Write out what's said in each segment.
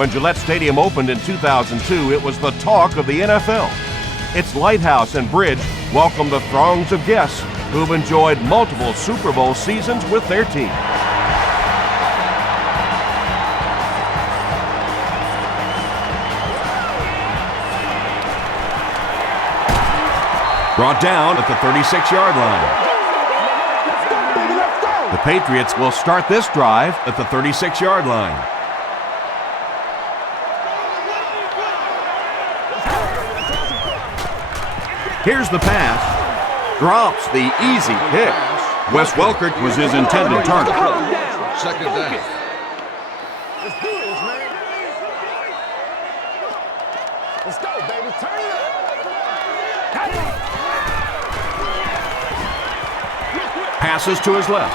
When Gillette Stadium opened in 2002, it was the talk of the NFL. Its lighthouse and bridge welcomed the throngs of guests who've enjoyed multiple Super Bowl seasons with their team. Brought down at the 36-yard line. The Patriots will start this drive at the 36-yard line. Here's the pass. Drops the easy pick. Wes Welker was his intended target. Second down. Let's do this, man. Let's go, baby. Turn it up. Passes to his left.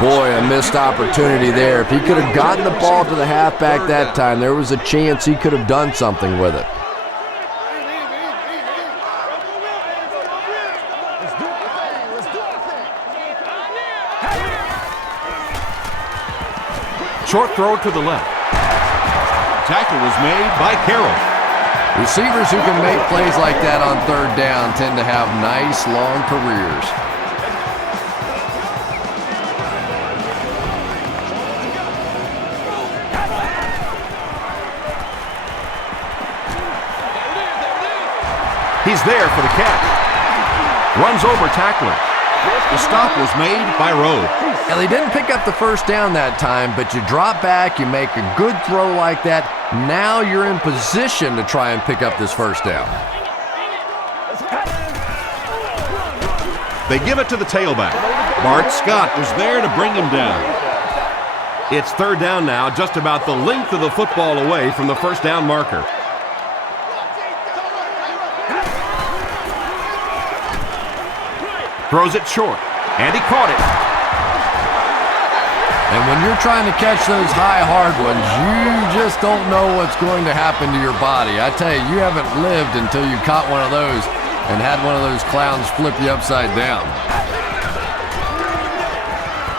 Boy, a missed opportunity there. If he could have gotten the ball to the halfback that time, there was a chance he could have done something with it. Short throw to the left. Tackle was made by Carroll. Receivers who can make plays like that on third down tend to have nice, long careers. He's there for the catch. Runs over tackler. The stop was made by Rhodes. Well, he didn't pick up the first down that time, but you drop back, you make a good throw like that. Now you're in position to try and pick up this first down. They give it to the tailback. Bart Scott was there to bring him down. It's third down now, just about the length of the football away from the first down marker. Throws it short, and he caught it. And when you're trying to catch those high, hard ones, you just don't know what's going to happen to your body. I tell you, you haven't lived until you caught one of those and had one of those clowns flip you upside down.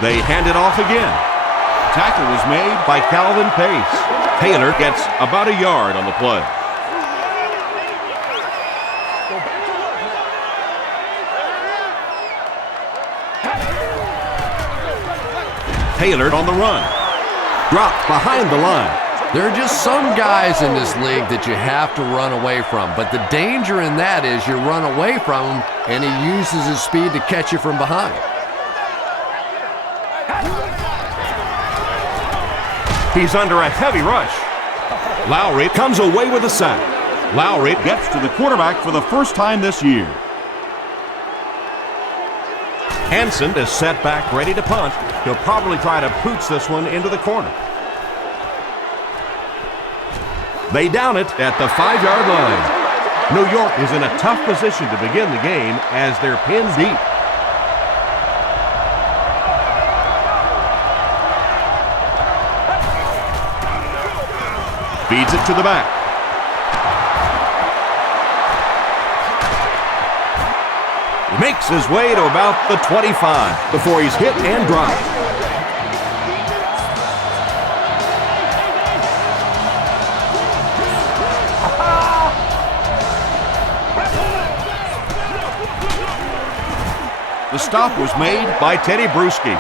They hand it off again. Tackle was made by Calvin Pace. Taylor gets about a yard on the play. Taylor on the run. Dropped behind the line. There are just some guys in this league that you have to run away from, but the danger in that is you run away from him and he uses his speed to catch you from behind. He's under a heavy rush. Lowry comes away with a sack. Lowry gets to the quarterback for the first time this year. Hansen is set back, ready to punt. He'll probably try to pooch this one into the corner. They down it at the 5-yard line. New York is in a tough position to begin the game as they're pinned deep. Feeds it to the back. Makes his way to about the 25 before he's hit and dropped. The stop was made by Teddy Bruschi.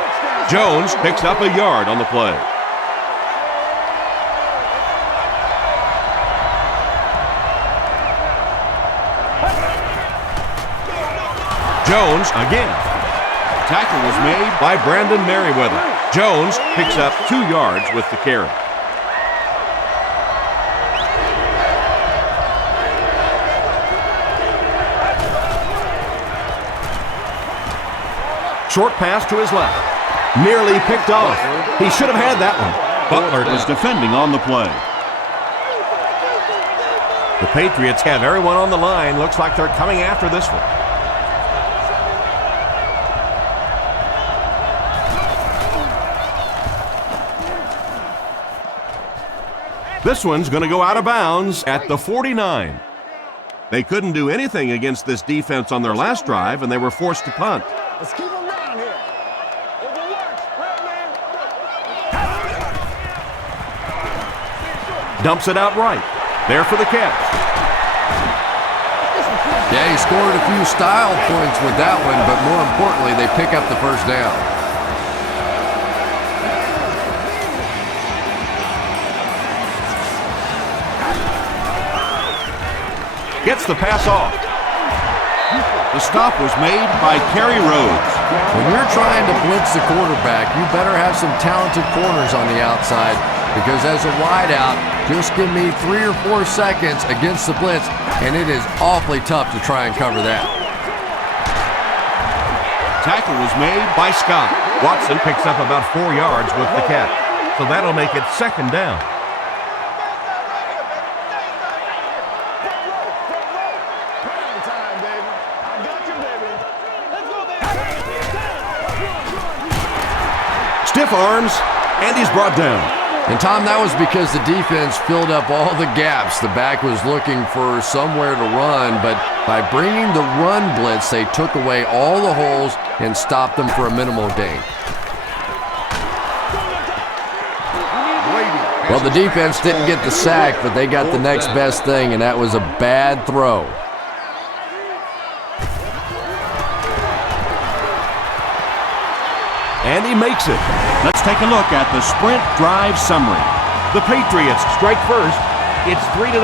Jones picks up a yard on the play. Jones again. Tackle was made by Brandon Merriweather. Jones picks up 2 yards with the carry. Short pass to his left. Nearly picked off. He should have had that one. Butler is defending on the play. The Patriots have everyone on the line. Looks like they're coming after this one. This one's going to go out of bounds at the 49. They couldn't do anything against this defense on their last drive, and they were forced to punt. Let's keep them down here. Overwork, right, man. Dumps it out right. There for the catch. Yeah, he scored a few style points with that one, but more importantly, they pick up the first down. Gets the pass off. The stop was made by Kerry Rhodes. When you're trying to blitz the quarterback, you better have some talented corners on the outside, because as a wideout, just give me 3 or 4 seconds against the blitz, and it is awfully tough to try and cover that. Tackle was made by Scott. Watson picks up about 4 yards with the catch, so that'll make it second down. Stiff arms, and he's brought down. And Tom, that was because the defense filled up all the gaps. The back was looking for somewhere to run, but by bringing the run blitz, they took away all the holes and stopped them for a minimal gain. Well, the defense didn't get the sack, but they got the next best thing, and that was a bad throw. And he makes it. Let's take a look at the sprint drive summary. The Patriots strike first. It's 3-0.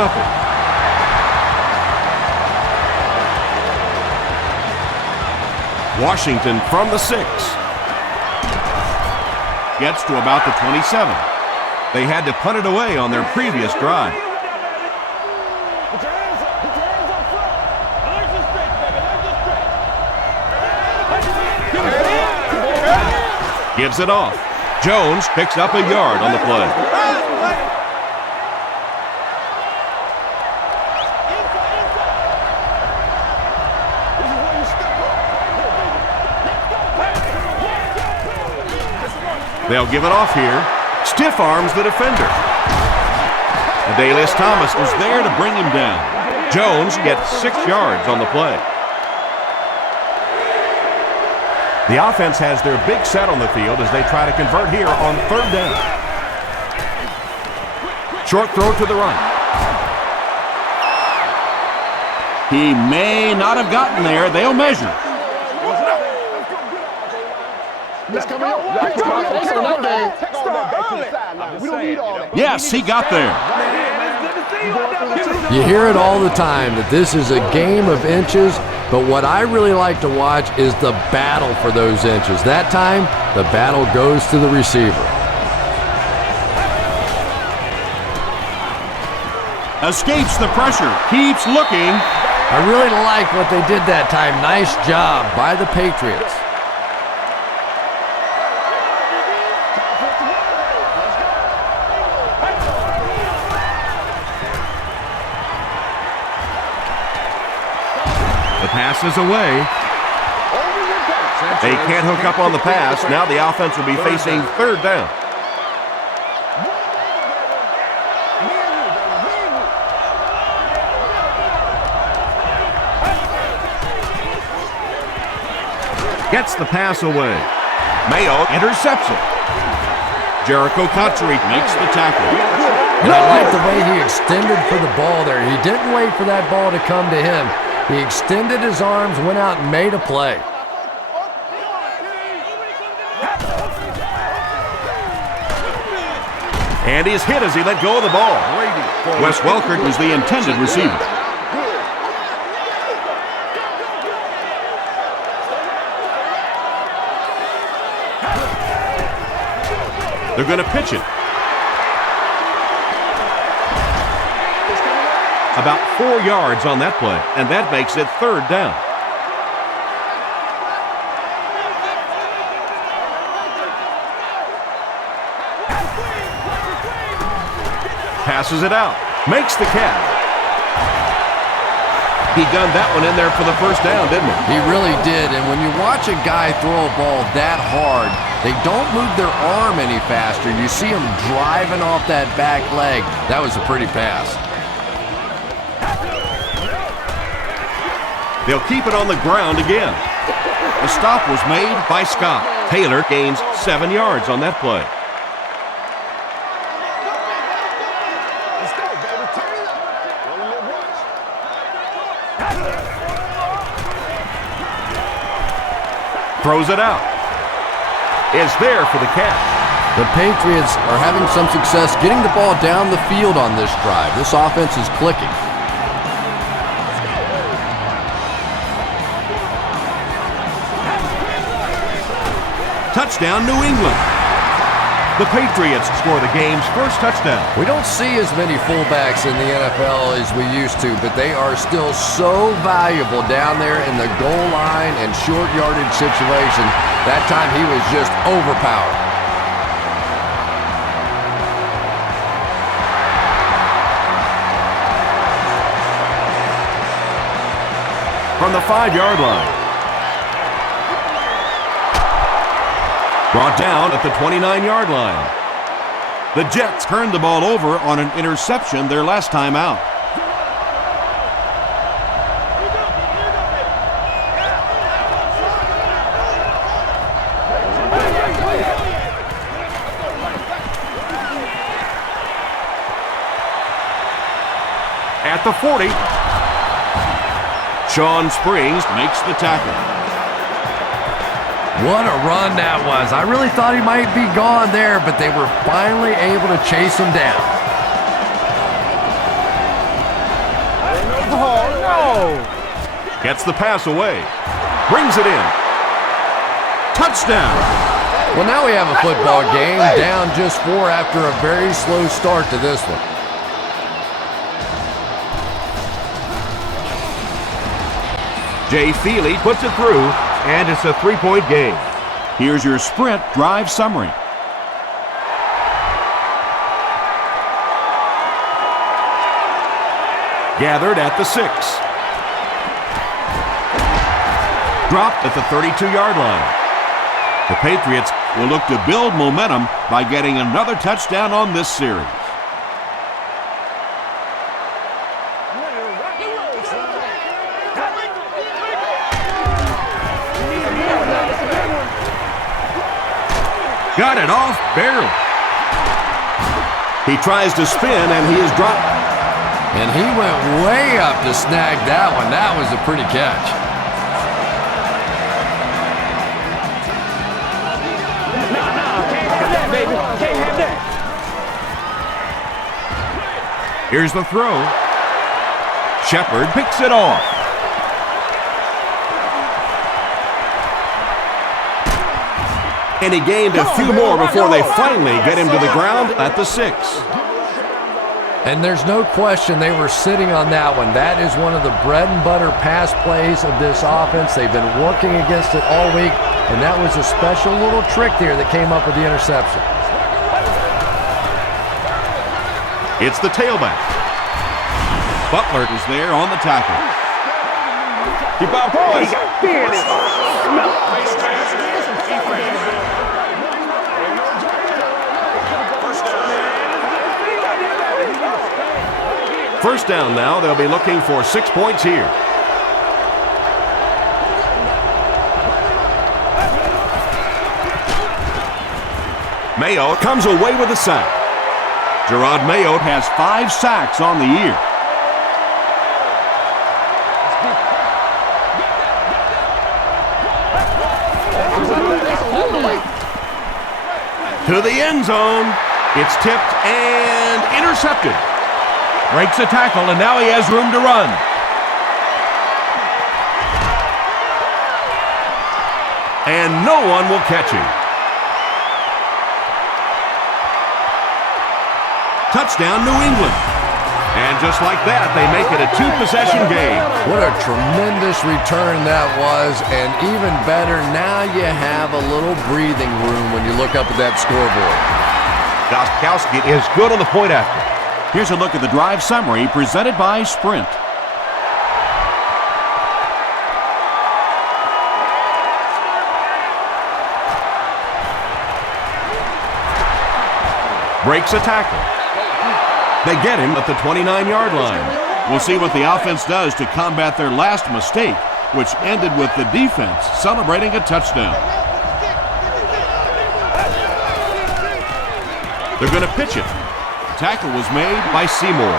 Washington from the 6. Gets to about the 27. They had to punt it away on their previous drive. Gives it off. Jones picks up a yard on the play. They'll give it off here. Stiff arms the defender. Adalius Thomas was there to bring him down. Jones gets 6 yards on the play. The offense has their big set on the field as they try to convert here on 3rd down. Short throw to the right. He may not have gotten there. They'll measure. Yes, he got there. You hear it all the time that this is a game of inches, but what I really like to watch is the battle for those inches. That time, the battle goes to the receiver. Escapes the pressure, keeps looking. I really like what they did that time. Nice job by the Patriots. The pass is away. They can't hook up on the pass. Now the offense will be facing 3rd down. Gets the pass away. Mayo intercepts it. Jericho Cotchery makes the tackle. And I like the way he extended for the ball there. He didn't wait for that ball to come to him. He extended his arms, went out and made a play. And he's hit as he let go of the ball. Wes Welker was the intended receiver. They're going to pitch it. About 4 yards on that play, and that makes it 3rd down. Passes it out, makes the catch. He gunned that one in there for the first down, didn't he? He really did, and when you watch a guy throw a ball that hard, they don't move their arm any faster. You see him driving off that back leg. That was a pretty pass. They'll keep it on the ground again. The stop was made by Scott. Taylor gains 7 yards on that play. Throws it out. Is there for the catch. The Patriots are having some success getting the ball down the field on this drive. This offense is clicking. Touchdown, New England. The Patriots score the game's first touchdown. We don't see as many fullbacks in the NFL as we used to, but they are still so valuable down there in the goal line and short yardage situation. That time he was just overpowered. From the 5-yard line. Brought down at the 29-yard line. The Jets turned the ball over on an interception their last time out. At the 40, Sean Springs makes the tackle. What a run that was. I really thought he might be gone there, but they were finally able to chase him down. Oh, no. Gets the pass away. Brings it in. Touchdown. Well, now we have a football game, down just 4 after a very slow start to this one. Jay Feely puts it through, and it's a 3-point game. Here's your sprint drive summary. Gathered at the 6. Dropped at the 32-yard line. The Patriots will look to build momentum by getting another touchdown on this series. Got it off barely. He tries to spin, and he is dropped. And he went way up to snag that one. That was a pretty catch. Can't have that, baby. Can't have that. Here's the throw. Shepard picks it off. And he gained a few more before they finally get him to the ground at the 6. And there's no question they were sitting on that one. That is one of the bread and butter pass plays of this offense. They've been working against it all week, and that was a special little trick there that came up with the interception. It's the tailback. Butler is there on the tackle. Keep out, boys. First down now. They'll be looking for 6 points here. Mayotte comes away with a sack. Gerard Mayotte has 5 sacks on the year. To the end zone. It's tipped and intercepted. Breaks a tackle, and now he has room to run. And no one will catch him. Touchdown, New England. And just like that, they make it a 2-possession game. What a tremendous return that was, and even better, now you have a little breathing room when you look up at that scoreboard. Gostkowski is good on the point after. Here's a look at the drive summary presented by Sprint. Breaks a tackle. They get him at the 29-yard line. We'll see what the offense does to combat their last mistake, which ended with the defense celebrating a touchdown. They're going to pitch it. Tackle was made by Seymour.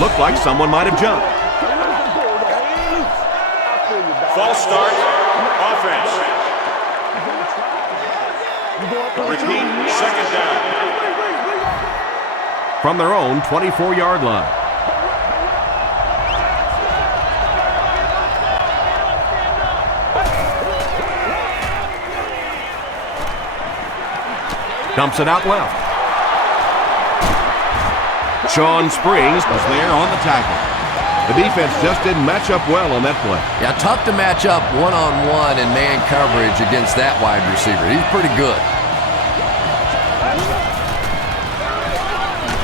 Looked like someone might have jumped. False start, offense. Repeat, second down. From their own 24-yard line. Dumps it out left. Sean Springs was there on the tackle. The defense just didn't match up well on that play. Yeah, tough to match up one-on-one in man coverage against that wide receiver. He's pretty good.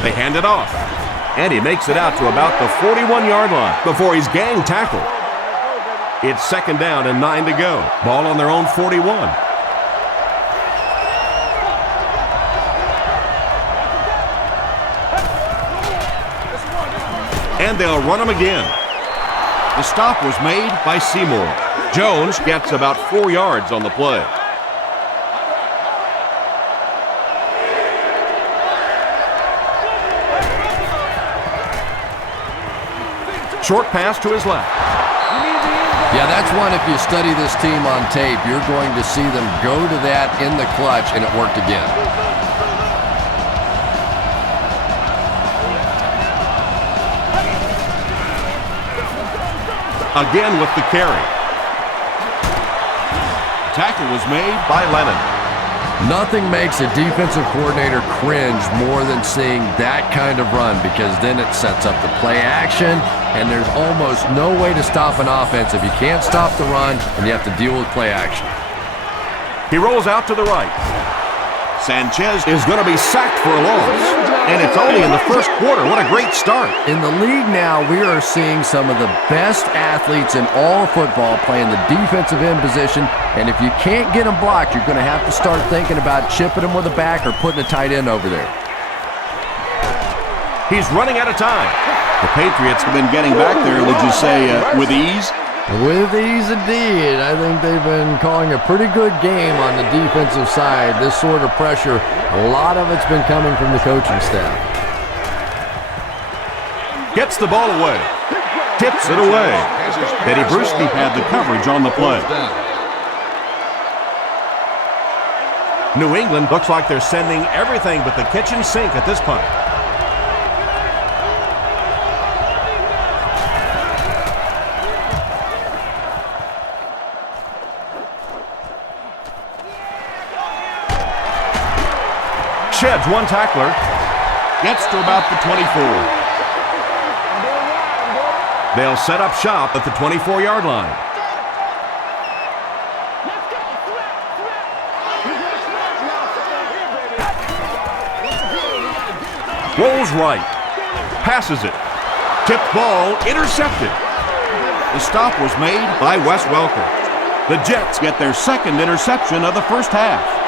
They hand it off. And he makes it out to about the 41-yard line before he's gang tackled. It's second down and 9 to go. Ball on their own 41. And they'll run him again. The stop was made by Seymour. Jones gets about 4 yards on the play. Short pass to his left. Yeah, that's one, if you study this team on tape, you're going to see them go to that in the clutch, and it worked again. Again with the carry. Tackle was made by Lennon. Nothing makes a defensive coordinator cringe more than seeing that kind of run, because then it sets up the play action, and there's almost no way to stop an offense if you can't stop the run and you have to deal with play action. He rolls out to the right. Sanchez is going to be sacked for a loss. And it's only in the first quarter. What a great start. In the league now, we are seeing some of the best athletes in all of football playing the defensive end position, and if you can't get them blocked, you're going to have to start thinking about chipping them with a back or putting a tight end over there. He's running out of time. The Patriots have been getting back there, would you say, with ease? With ease indeed. I think they've been calling a pretty good game on the defensive side. This sort of pressure, a lot of it's been coming from the coaching staff. Gets the ball away. Tips it away. Teddy Bruschi had the coverage on the play. New England looks like they're sending everything but the kitchen sink at this point. Sheds one tackler. Gets to about the 24. They'll set up shop at the 24-yard line. Rolls right. Passes it. Tipped ball intercepted. The stop was made by Wes Welker. The Jets get their second interception of the first half.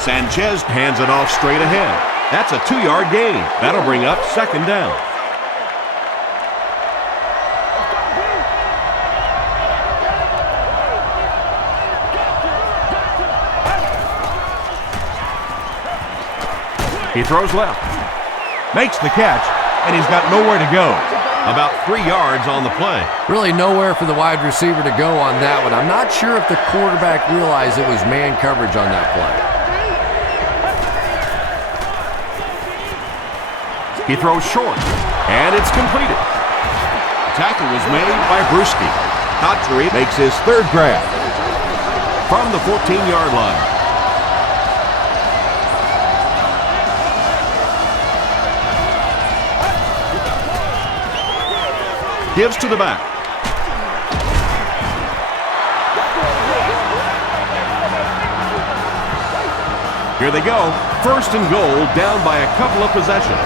Sanchez hands it off straight ahead. That's a 2-yard gain. That'll bring up second down. He throws left. Makes the catch, and he's got nowhere to go. About 3 yards on the play. Really nowhere for the wide receiver to go on that one. I'm not sure if the quarterback realized it was man coverage on that play. He throws short, and it's completed. The tackle was made by Bruschi. Autry makes his third grab from the 14-yard line. Gives to the back. Here they go. First and goal, down by a couple of possessions.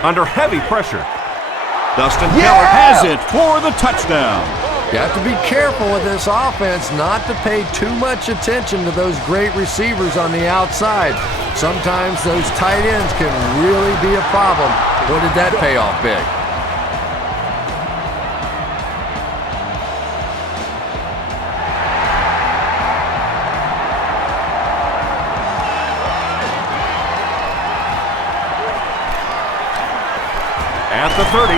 Under heavy pressure. Dustin Keller has it for the touchdown. You have to be careful with this offense not to pay too much attention to those great receivers on the outside. Sometimes those tight ends can really be a problem. What did that pay off big? at the 30.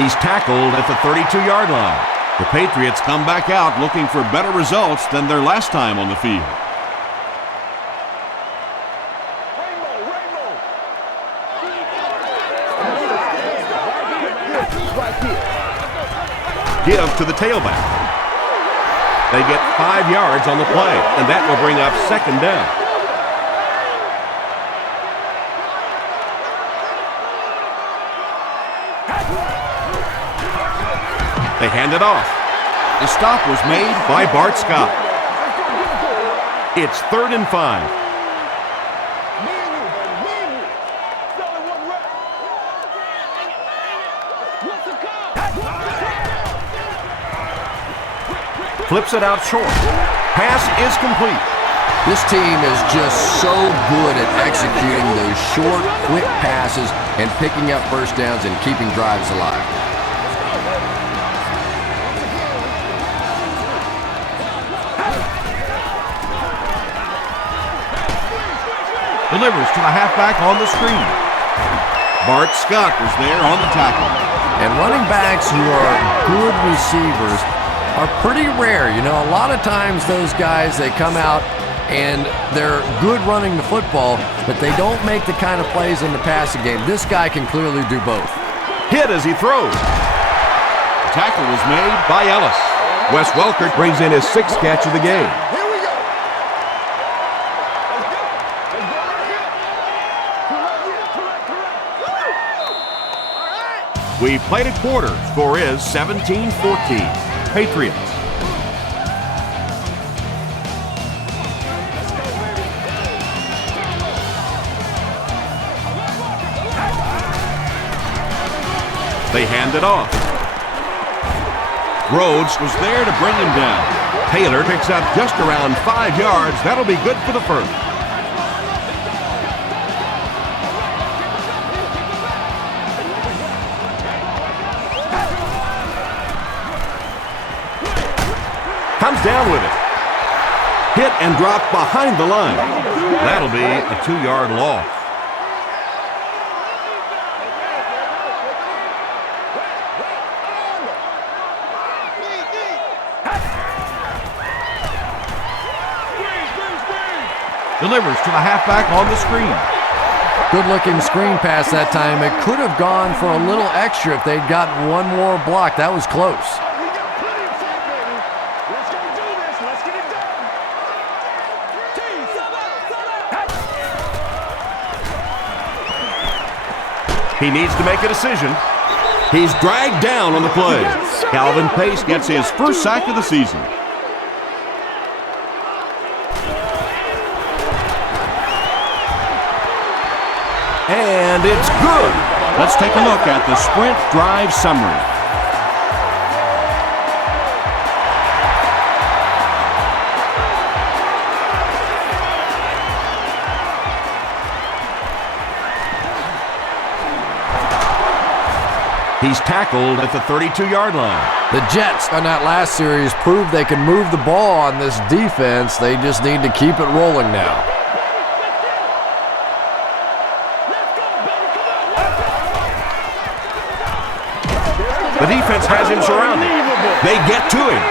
He's tackled at the 32-yard line. The Patriots come back out looking for better results than their last time on the field. Give to the tailback. They get 5 yards on the play, and that will bring up second down. They hand it off. The stop was made by Bart Scott. It's 3rd and 5. Flips it out short. Pass is complete. This team is just so good at executing those short, quick passes and picking up first downs and keeping drives alive. Delivers to the halfback on the screen. Bart Scott was there on the tackle. And running backs who are good receivers are pretty rare. You know, a lot of times those guys, they come out and they're good running the football, but they don't make the kind of plays in the passing game. This guy can clearly do both. Hit as he throws. The tackle was made by Ellis. Wes Welker brings in his 6th catch of the game. Here we go. We played a quarter. Score is 17-14. Patriots. They hand it off. Rhodes was there to bring him down. Taylor picks up just around 5 yards. That'll be good for the first. Comes down with it. Hit and dropped behind the line. That'll be a 2-yard loss. Delivers to the halfback on the screen. Good-looking screen pass that time. It could have gone for a little extra if they'd gotten one more block. That was close. He needs to make a decision. He's dragged down on the play. Calvin Pace gets his first sack of the season. And it's good. Let's take a look at the sprint drive summary. He's tackled at the 32-yard line. The Jets on that last series proved they can move the ball on this defense. They just need to keep it rolling now. The defense has him surrounded. They get to him.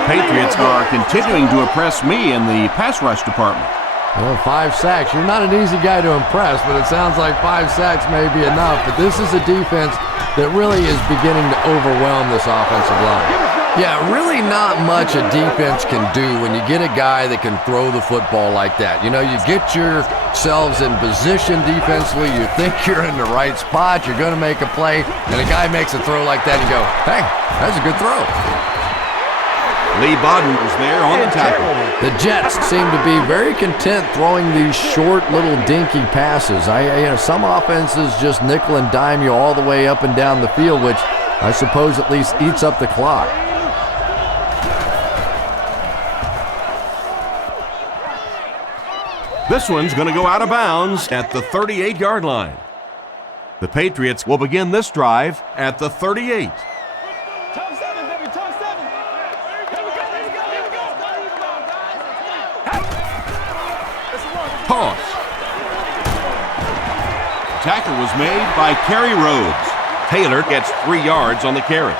The Patriots are continuing to impress me in the pass rush department. Well, 5 sacks. You're not an easy guy to impress, but it sounds like 5 sacks may be enough. But this is a defense that really is beginning to overwhelm this offensive line. Yeah, really not much a defense can do when you get a guy that can throw the football like that. You know, you get yourselves in position defensively, you think you're in the right spot, you're going to make a play, and a guy makes a throw like that and you go, hey, that's a good throw. Lee Bodden was there on the tackle. The Jets seem to be very content throwing these short little dinky passes. Some offenses just nickel and dime you all the way up and down the field, which I suppose at least eats up the clock. This one's going to go out of bounds at the 38-yard line. The Patriots will begin this drive at the 38. Toss. tackle was made by Kerry Rhodes. Taylor gets 3 yards on the carry.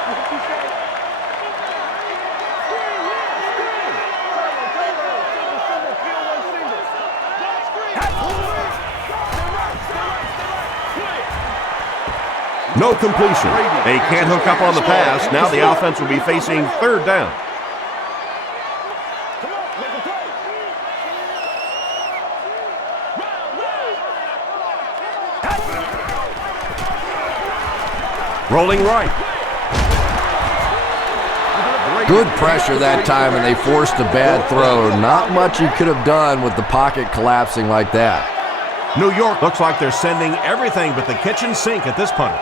No completion. They can't hook up on the pass. Now the offense will be facing 3rd down. Rolling right. Good pressure that time, and they forced a bad throw. Not much you could have done with the pocket collapsing like that. New York looks like they're sending everything but the kitchen sink at this punter.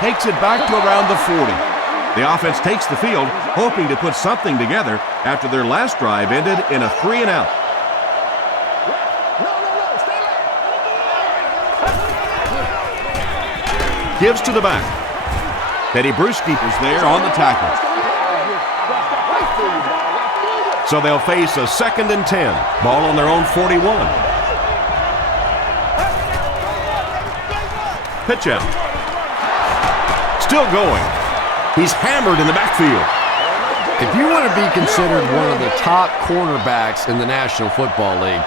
Takes it back to around the 40. The offense takes the field, hoping to put something together after their last drive ended in a 3-and-out. Gives to the back. Teddy Bruschi is there on the tackle. So they'll face a 2nd and 10. Ball on their own 41. Pitch out. Still going. He's hammered in the backfield. If you want to be considered one of the top cornerbacks in the National Football League,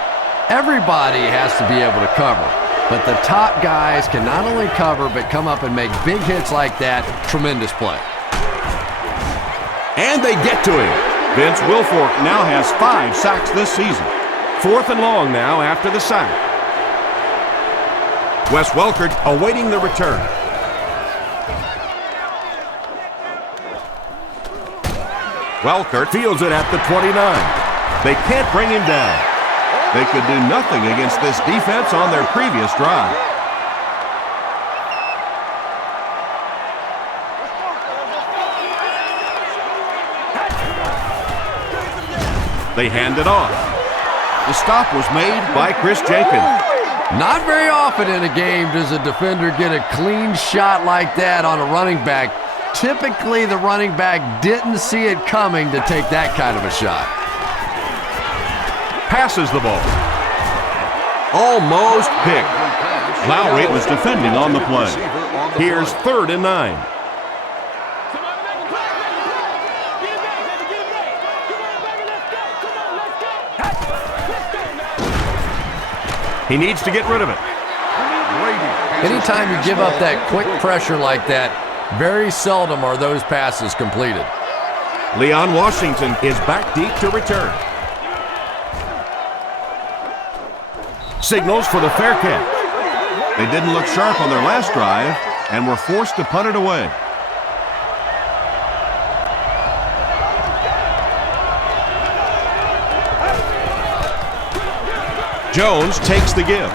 everybody has to be able to cover. But the top guys can not only cover, but come up and make big hits like that. Tremendous play. And they get to him. Vince Wilfork now has 5 sacks this season. 4th and long now after the sack. Wes Welker awaiting the return. Welker fields it at the 29. They can't bring him down. They could do nothing against this defense on their previous drive. They hand it off. The stop was made by Chris Jenkins. Not very often in a game does a defender get a clean shot like that on a running back. Typically, the running back didn't see it coming to take that kind of a shot. Passes the ball. Almost picked. Lowry was defending on the play. Here's 3rd and 9. He needs to get rid of it. Anytime you give up that quick pressure like that, very seldom are those passes completed. Leon Washington is back deep to return. Signals for the fair catch. They didn't look sharp on their last drive and were forced to punt it away. Jones takes the give.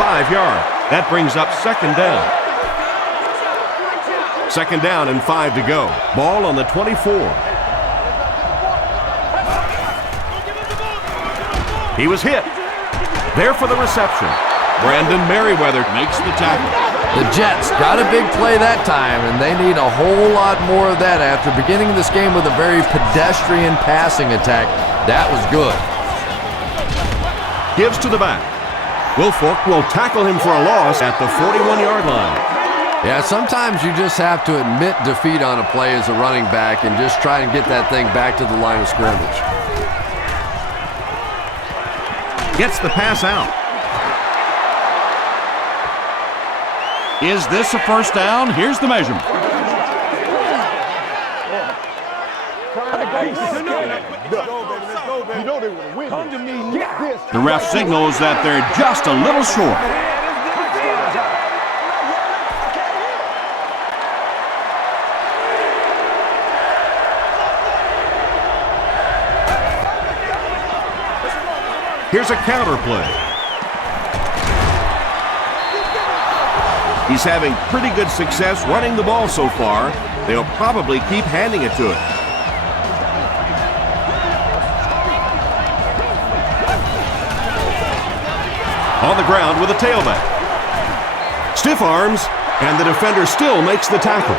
5 yards. That brings up 2nd down. 2nd down and 5 to go. Ball on the 24. He was hit. There for the reception. Brandon Merriweather makes the tackle. The Jets got a big play that time, and they need a whole lot more of that after beginning this game with a very pedestrian passing attack. That was good. Gives to the back. Wilfork will tackle him for a loss at the 41-yard line. Yeah, sometimes you just have to admit defeat on a play as a running back and just try and get that thing back to the line of scrimmage. Gets the pass out. Is this a 1st down? Here's the measurement. The ref signals that they're just a little short. Here's a counter play. He's having pretty good success running the ball so far. They'll probably keep handing it to him. On the ground with a tailback. Stiff arms, and the defender still makes the tackle.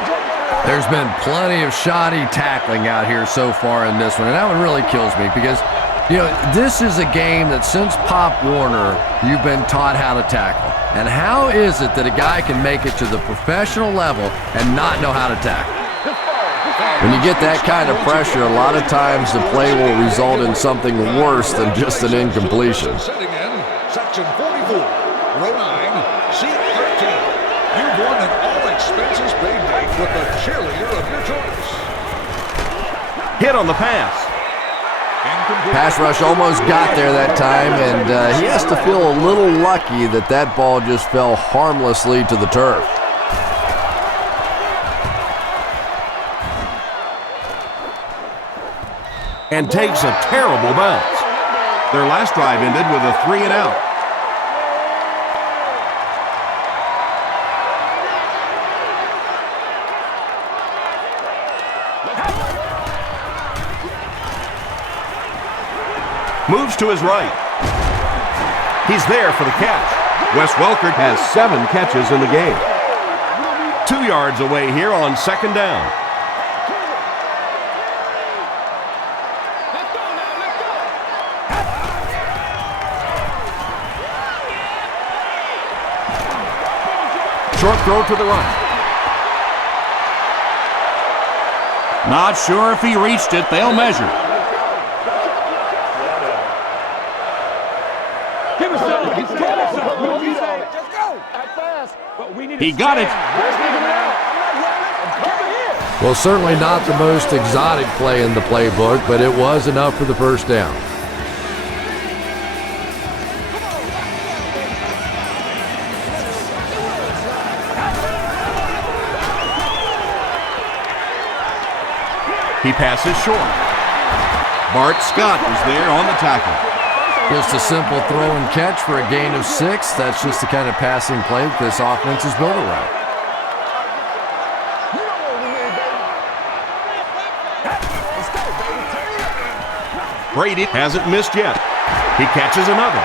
There's been plenty of shoddy tackling out here so far in this one, and that one really kills me because, you know, this is a game that since Pop Warner, you've been taught how to tackle. And how is it that a guy can make it to the professional level and not know how to tackle? When you get that kind of pressure, a lot of times the play will result in something worse than just an incompletion. Setting in, section 44, row 9, seat 13. You've won an all-expenses paid date with the cheerleader of your choice. Hit on the pass. Pass rush almost got there that time, and he has to feel a little lucky that that ball just fell harmlessly to the turf. And takes a terrible bounce. Their last drive ended with a 3-and-out. Moves to his right. He's there for the catch. Wes Welker has 7 catches in the game. 2 yards away here on second down. Short throw to the right. Not sure if he reached it. They'll measure. He got it. Well, certainly not the most exotic play in the playbook, but it was enough for the first down. He passes short. Bart Scott was there on the tackle. Just a simple throw and catch for a gain of 6. That's just the kind of passing play that this offense is built around. Brady hasn't missed yet. He catches another.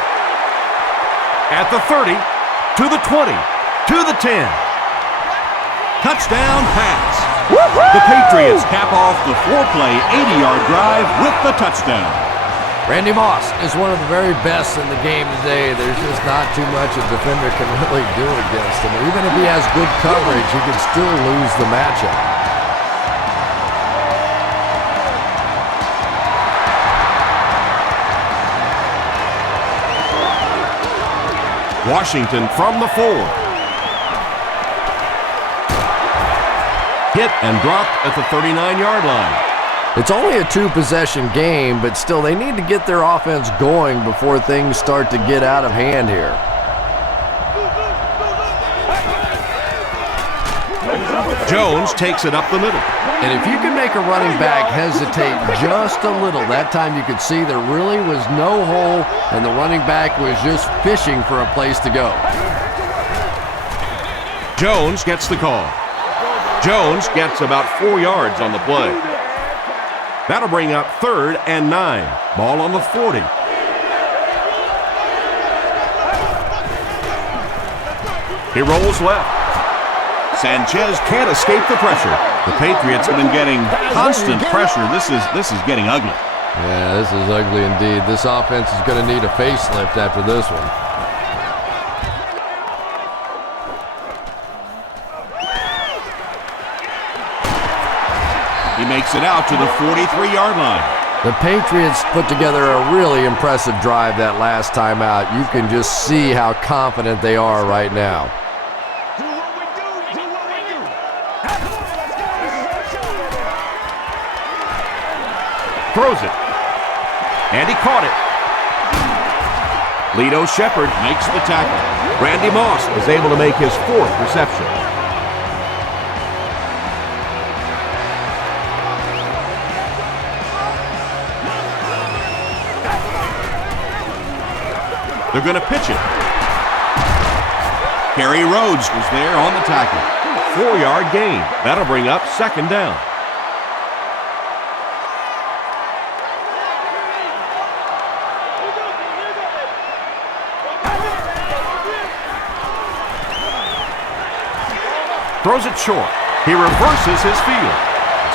At the 30, to the 20, to the 10. Touchdown pass. The Patriots cap off the 4-play, 80-yard drive with the touchdown. Randy Moss is one of the very best in the game today. There's just not too much a defender can really do against him. Even if he has good coverage, he can still lose the matchup. Washington from the 4. Hit and dropped at the 39-yard line. It's only a 2-possession game, but still they need to get their offense going before things start to get out of hand here. Jones takes it up the middle. And if you can make a running back hesitate just a little, that time you could see there really was no hole and the running back was just fishing for a place to go. Jones gets the call. Jones gets about 4 yards on the play. That'll bring up 3rd and 9. Ball on the 40. He rolls left. Sanchez can't escape the pressure. The Patriots have been getting constant pressure. This is getting ugly. Yeah, this is ugly indeed. This offense is going to need a facelift after this one. He makes it out to the 43-yard line. The Patriots put together a really impressive drive that last time out. You can just see how confident they are right now. Throws it. And he caught it. Lito Shepherd makes the tackle. Randy Moss is able to make his 4th reception. They're going to pitch it. Kerry Rhodes was there on the tackle. 4-yard gain. That'll bring up 2nd down. Throws it short. He reverses his field.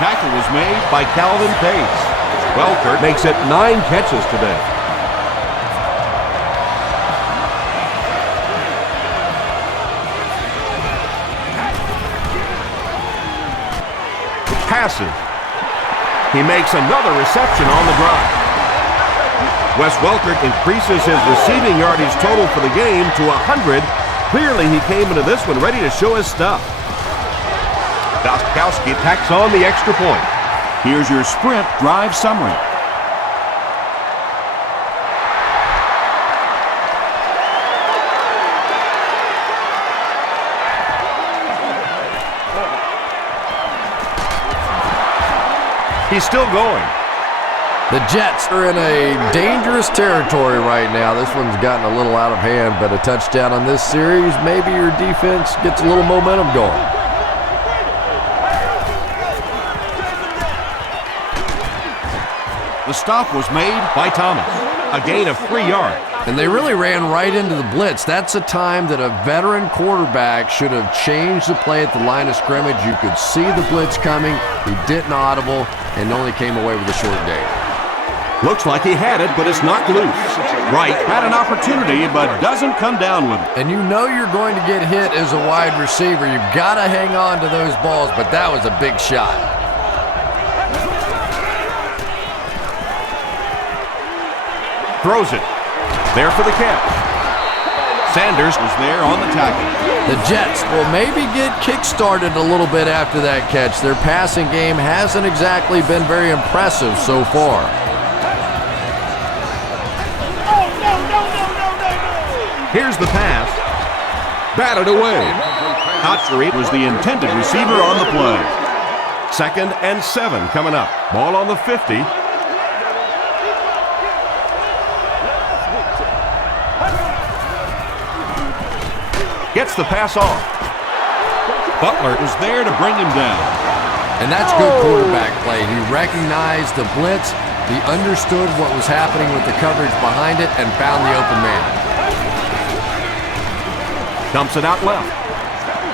Tackle was made by Calvin Pace. Welker makes it 9 catches today. Passes. He makes another reception on the drive. Wes Welker increases his receiving yardage total for the game to 100. Clearly, he came into this one ready to show his stuff. Gostkowski tacks on the extra point. Here's your sprint drive summary. He's still going. The Jets are in a dangerous territory right now. This one's gotten a little out of hand, but a touchdown on this series, maybe your defense gets a little momentum going. The stop was made by Thomas. A gain of 3 yards. And they really ran right into the blitz. That's a time that a veteran quarterback should have changed the play at the line of scrimmage. You could see the blitz coming. He didn't audible and only came away with a short gain. Looks like he had it, but it's knocked loose. Wright had an opportunity, but doesn't come down with it. And you know you're going to get hit as a wide receiver. You've got to hang on to those balls, but that was a big shot. Throws it. There for the catch. Sanders was there on the tackle. The Jets will maybe get kick-started a little bit after that catch. Their passing game hasn't exactly been very impressive so far. Here's the pass. Batted away. Hatchery was the intended receiver on the play. 2nd and 7 coming up. Ball on the 50. Gets the pass off. Butler is there to bring him down. And that's good quarterback play. He recognized the blitz. He understood what was happening with the coverage behind it and found the open man. Dumps it out left.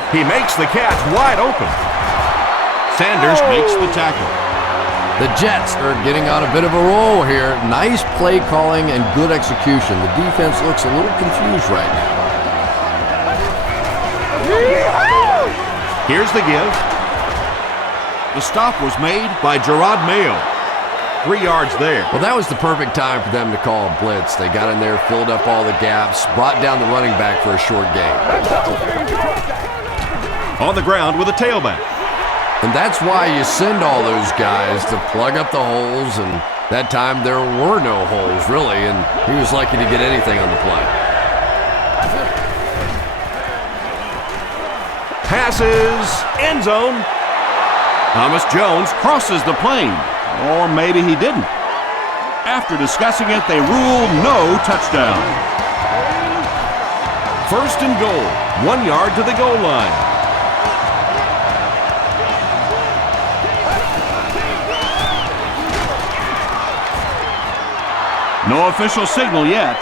He makes the catch wide open. Sanders makes the tackle. The Jets are getting on a bit of a roll here. Nice play calling and good execution. The defense looks a little confused right now. Here's the give. The stop was made by Gerard Mayo. 3 yards there. Well, that was the perfect time for them to call a blitz. They got in there, filled up all the gaps, brought down the running back for a short gain. On the ground with a tailback. And that's why you send all those guys to plug up the holes, and that time there were no holes, really, and he was lucky to get anything on the play. Passes, end zone. Thomas Jones crosses the plane. Or maybe he didn't. After discussing it, they rule no touchdown. 1st and goal, 1 yard to the goal line. No official signal yet.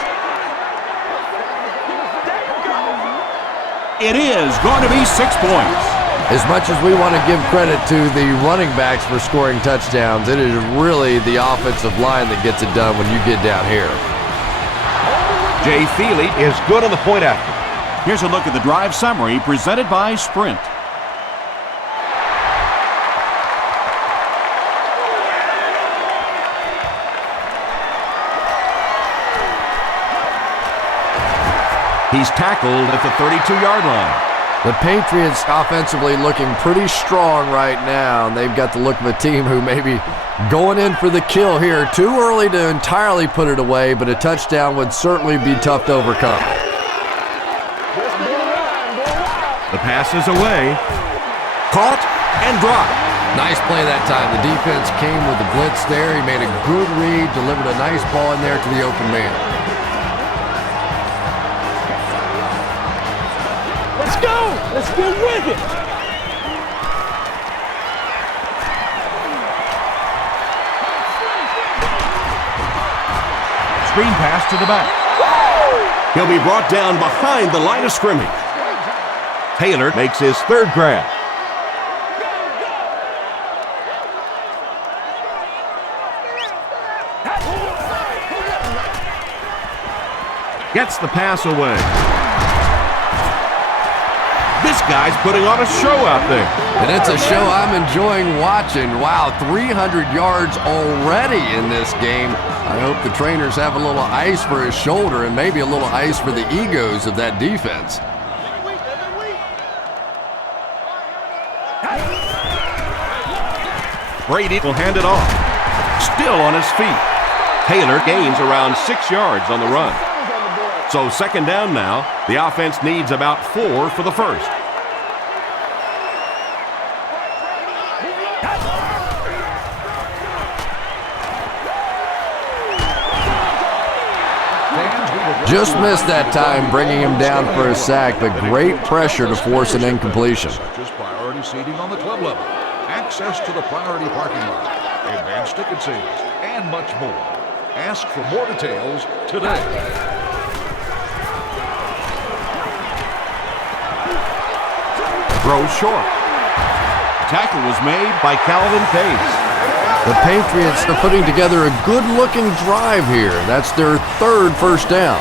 It is going to be 6 points. As much as we want to give credit to the running backs for scoring touchdowns, it is really the offensive line that gets it done when you get down here. Jay Feely is good on the point after. Here's a look at the drive summary presented by Sprint. He's tackled at the 32-yard line. The Patriots offensively looking pretty strong right now, and they've got the look of a team who may be going in for the kill here. Too early to entirely put it away, but a touchdown would certainly be tough to overcome. The pass is away. Caught and dropped. Nice play that time. The defense came with the blitz there. He made a good read, delivered a nice ball in there to the open man. Let's go! Let's get with it! Screen pass to the back. He'll be brought down behind the line of scrimmage. Taylor makes his 3rd grab. Gets the pass away. This guy's putting on a show out there. And it's a show I'm enjoying watching. Wow, 300 yards already in this game. I hope the trainers have a little ice for his shoulder and maybe a little ice for the egos of that defense. Brady will hand it off. Still on his feet. Taylor gains around 6 yards on the run. So second down now. The offense needs about 4 for the first. Just missed that time, bringing him down for a sack, but great pressure to force an incompletion. Such as priority seating on the club level, access to the priority parking lot, advanced ticket sales, and much more. Ask for more details today. Throws short. Tackle was made by Calvin Pace. The Patriots are putting together a good-looking drive here. That's their third first down.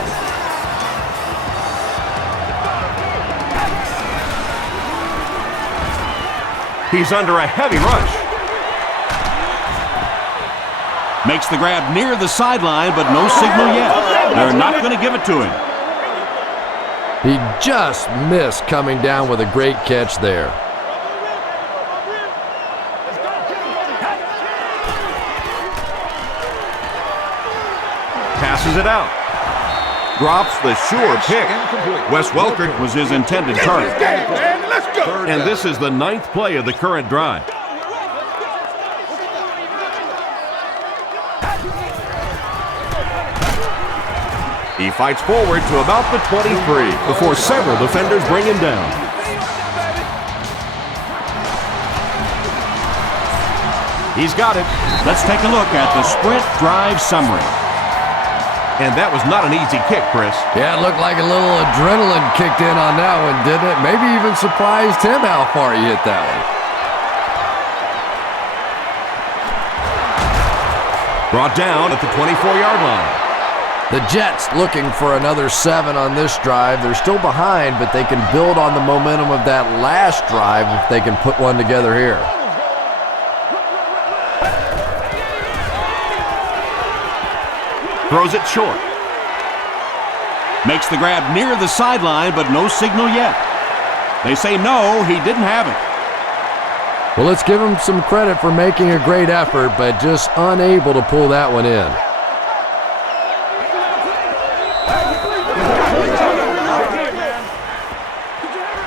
He's under a heavy rush. Makes the grab near the sideline, but no signal yet. They're not going to give it to him. He just missed coming down with a great catch there. Passes it out. Drops the sure pick. Wes Welker was his intended target. And this is the 9th play of the current drive. He fights forward to about the 23 before several defenders bring him down. He's got it. Let's take a look at the sprint drive summary. And that was not an easy kick, Chris. Yeah, it looked like a little adrenaline kicked in on that one, didn't it? Maybe even surprised him how far he hit that one. Brought down at the 24-yard line. The Jets looking for another 7 on this drive. They're still behind, but they can build on the momentum of that last drive if they can put one together here. Throws it short. Makes the grab near the sideline, but no signal yet. They say no, he didn't have it. Well, let's give him some credit for making a great effort, but just unable to pull that one in.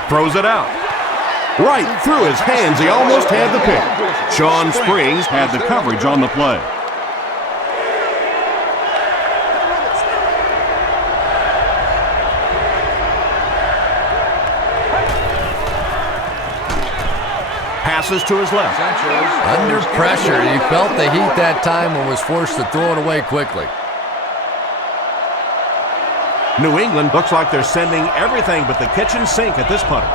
Throws it out. Right through his hands. He almost had the pick. Sean Springs had the coverage on the play. Passes to his left. Under pressure, he felt the heat that time and was forced to throw it away quickly. New England looks like they're sending everything but the kitchen sink at this punter.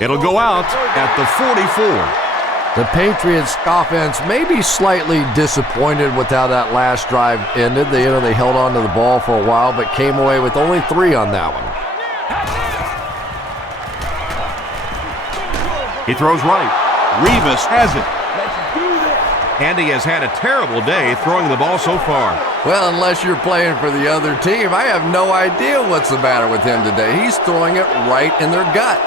It'll go out at the 44. The Patriots offense may be slightly disappointed with how that last drive ended. They held on to the ball for a while, but came away with only 3 on that one. He throws right. Revis has it. And he has had a terrible day throwing the ball so far. Well, unless you're playing for the other team, I have no idea what's the matter with him today. He's throwing it right in their gut.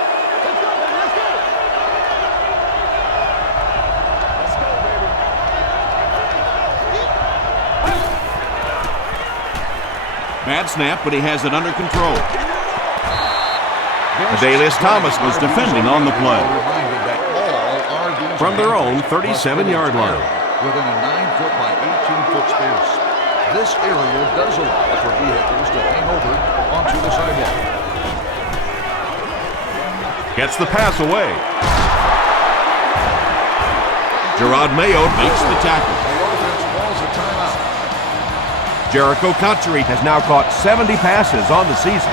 Bad snap, but he has it under control. Adalius Thomas was defending on the play. From their own 37-yard line. Within a 9-foot by 18-foot space. This area does allow for vehicles to hang over onto the sidewalk. Gets the pass away. Gerard Mayo makes the tackle. Jericho Cotchery has now caught 70 passes on the season.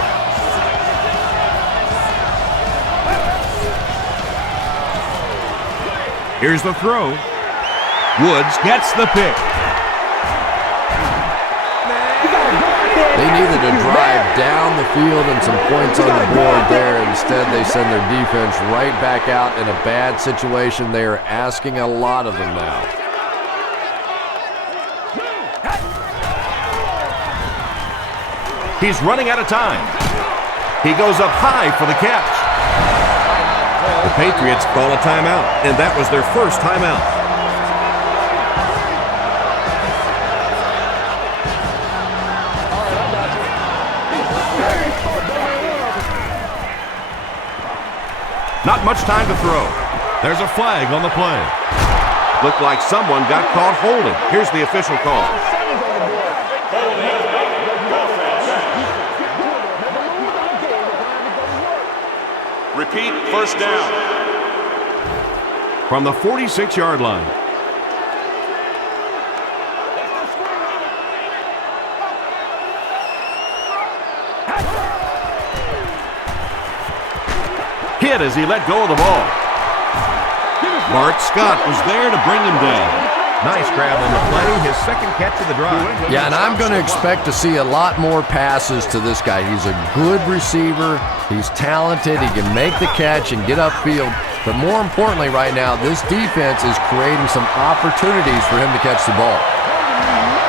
Here's the throw. Woods gets the pick. They needed to drive down the field and some points on the board there. Instead, they send their defense right back out in a bad situation. They are asking a lot of them now. He's running out of time. He goes up high for the catch. The Patriots call a timeout, and that was their first timeout. Not much time to throw. There's a flag on the play. Looked like someone got caught holding. Here's the official call. Repeat, first down. From the 46-yard line. Hit as he let go of the ball. Bart Scott was there to bring him down. Nice grab on the play, his second catch of the drive. Yeah, and I'm going to expect to see a lot more passes to this guy. He's a good receiver. He's talented. He can make the catch and get upfield. But more importantly right now, this defense is creating some opportunities for him to catch the ball.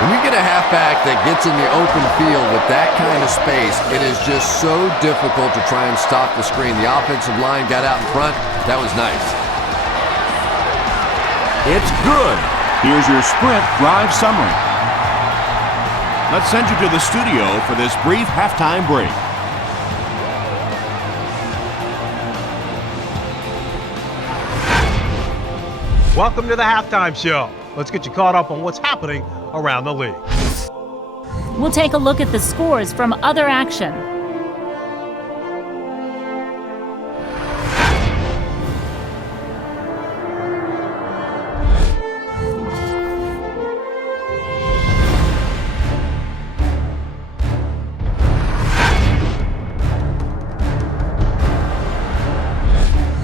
When you get a halfback that gets in the open field with that kind of space, it is just so difficult to try and stop the screen. The offensive line got out in front. That was nice. It's good. Here's your Sprint drive summary. Let's send you to the studio for this brief halftime break. Welcome to the halftime show. Let's get you caught up on what's happening around the league. We'll take a look at the scores from other action.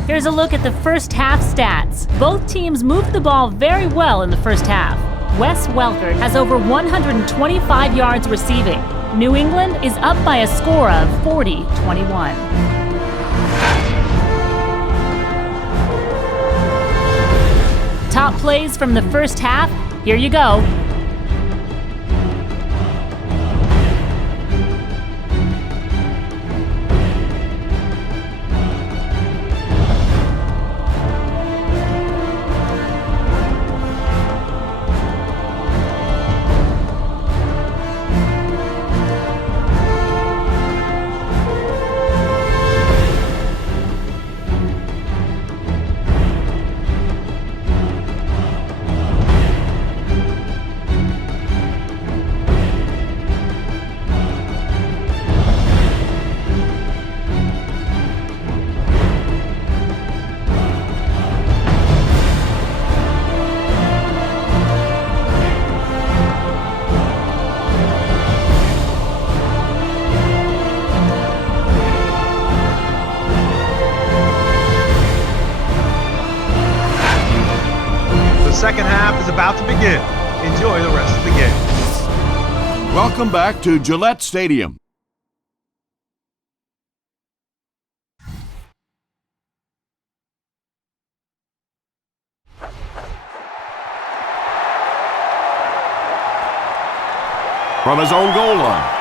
Here's a look at the first half stats. Both teams moved the ball very well in the first half. Wes Welker has over 125 yards receiving. New England is up by a score of 40-21. Top plays from the first half. Here you go. Second half is about to begin. Enjoy the rest of the game. Welcome back to Gillette Stadium. From his own goal line.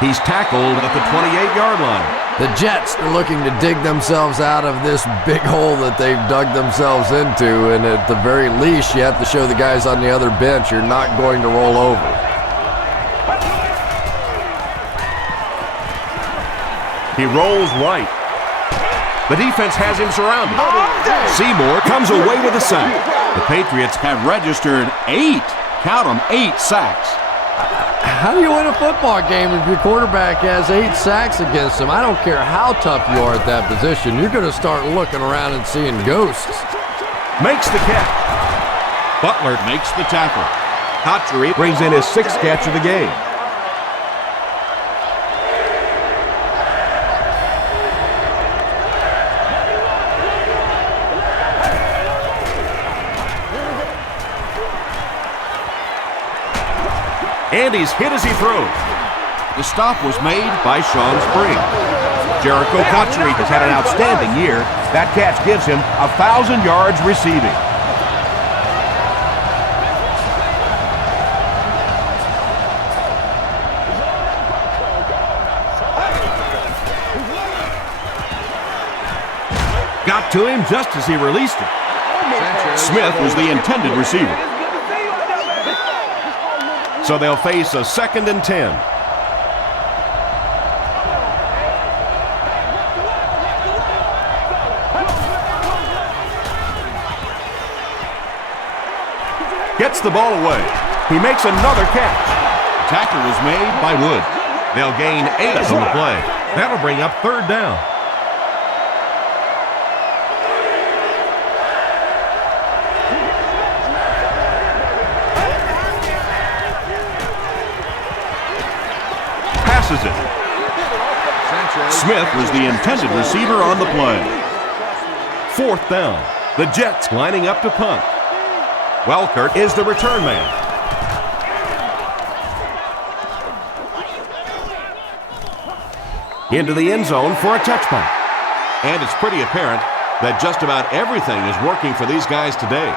He's tackled at the 28-yard line. The Jets are looking to dig themselves out of this big hole that they've dug themselves into, and at the very least, you have to show the guys on the other bench you're not going to roll over. He rolls right. The defense has him surrounded. Seymour comes away with a sack. The Patriots have registered 8 sacks. How do you win a football game if your quarterback has 8 sacks against him? I don't care how tough you are at that position. You're going to start looking around and seeing ghosts. Makes the catch. Butler makes the tackle. Cotchery brings in his 6th catch of the game. And he's hit as he throws. The stop was made by Sean Spring. Jericho Cotchery has had an outstanding year. That catch gives him 1,000 yards receiving. Got to him just as he released it. Smith was the intended receiver. So they'll face a 2nd and 10. Gets the ball away. He makes another catch. Tackle was made by Wood. They'll gain 8 on the play. That'll bring up 3rd down. Passes it. Smith was the intended receiver on the play. 4th down. The Jets lining up to punt. Welkert is the return man. Into the end zone for a touchback. And it's pretty apparent that just about everything is working for these guys today.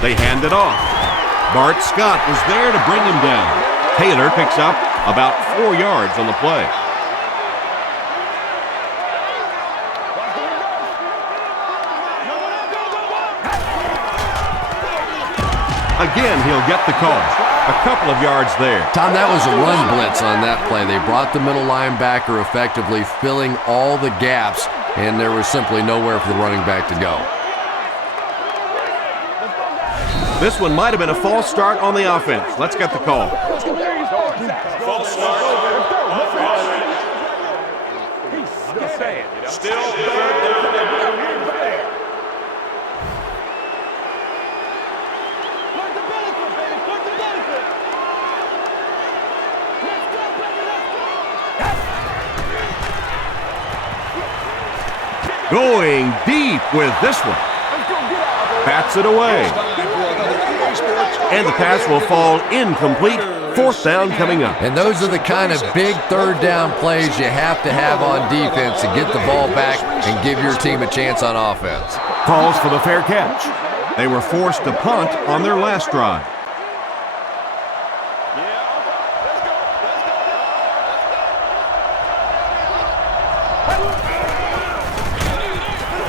They hand it off. Bart Scott was there to bring him down. Taylor picks up about 4 yards on the play. Again, he'll get the call. A couple of yards there. Tom, that was a run blitz on that play. They brought the middle linebacker effectively, filling all the gaps, and there was simply nowhere for the running back to go. This one might have been a false start on the offense. Let's get the call. False start. Still 3rd down. Going deep with this one. Bats it away. And the pass will fall incomplete. 4th down coming up. And those are the kind of big 3rd down plays you have to have on defense to get the ball back and give your team a chance on offense. Calls for the fair catch. They were forced to punt on their last drive.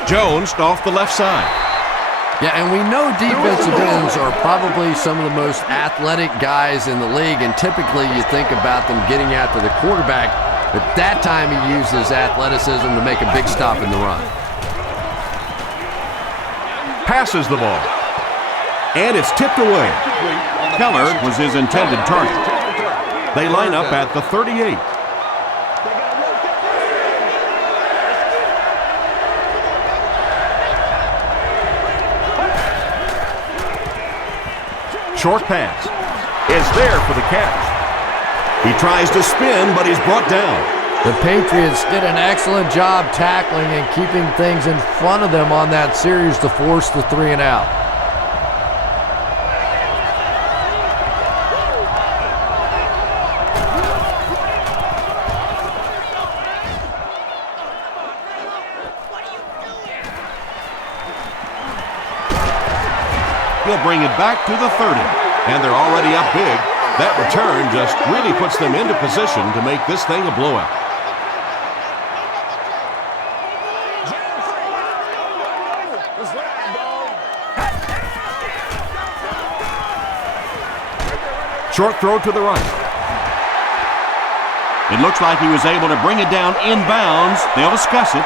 Jones off the left side. Yeah, and we know defensive ends are probably some of the most athletic guys in the league, and typically you think about them getting after the quarterback, but that time he uses athleticism to make a big stop in the run. Passes the ball. And it's tipped away. Keller was his intended target. They line up at the 38. Short pass is there for the catch. He tries to spin, but he's brought down. The Patriots did an excellent job tackling and keeping things in front of them on that series to force the 3 and out. He'll bring it back to the 30, and they're already up big. That return just really puts them into position to make this thing a blowout. Short throw to the right. It looks like he was able to bring it down inbounds. They'll discuss it.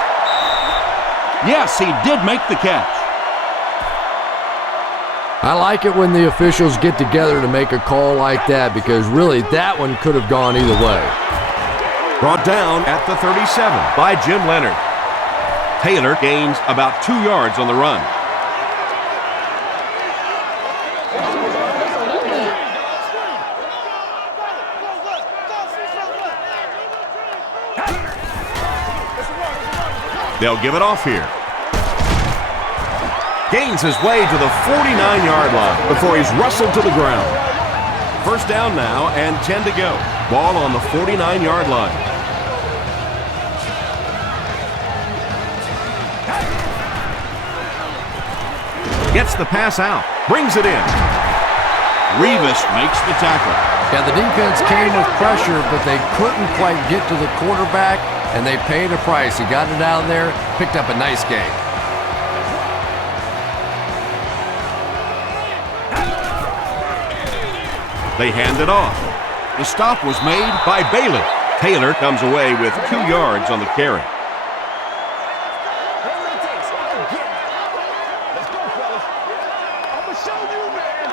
Yes, he did make the catch. I like it when the officials get together to make a call like that, because really that one could have gone either way. Brought down at the 37 by Jim Leonard. Taylor gains about 2 yards on the run. They'll give it off here. Gains his way to the 49-yard line before he's wrestled to the ground. First down now and 10 to go. Ball on the 49-yard line. Gets the pass out. Brings it in. Revis makes the tackle. Yeah, the defense came with pressure, but they couldn't quite get to the quarterback, and they paid a price. He got it out of there, picked up a nice gain. They hand it off. The stop was made by Bailey. Taylor comes away with 2 yards on the carry. Let's go, fellas. I'm going to show you, man.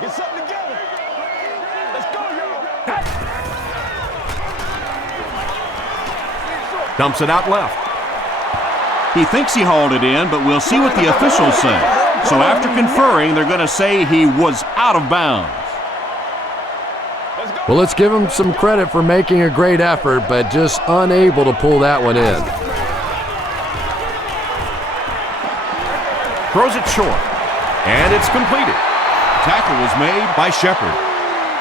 Get something together. Let's go, y'all. Dumps it out left. He thinks he hauled it in, but we'll see what the officials say. So after conferring, they're going to say he was out of bounds. Well, let's give him some credit for making a great effort, but just unable to pull that one in. Throws it short, and it's completed. Tackle was made by Shepard.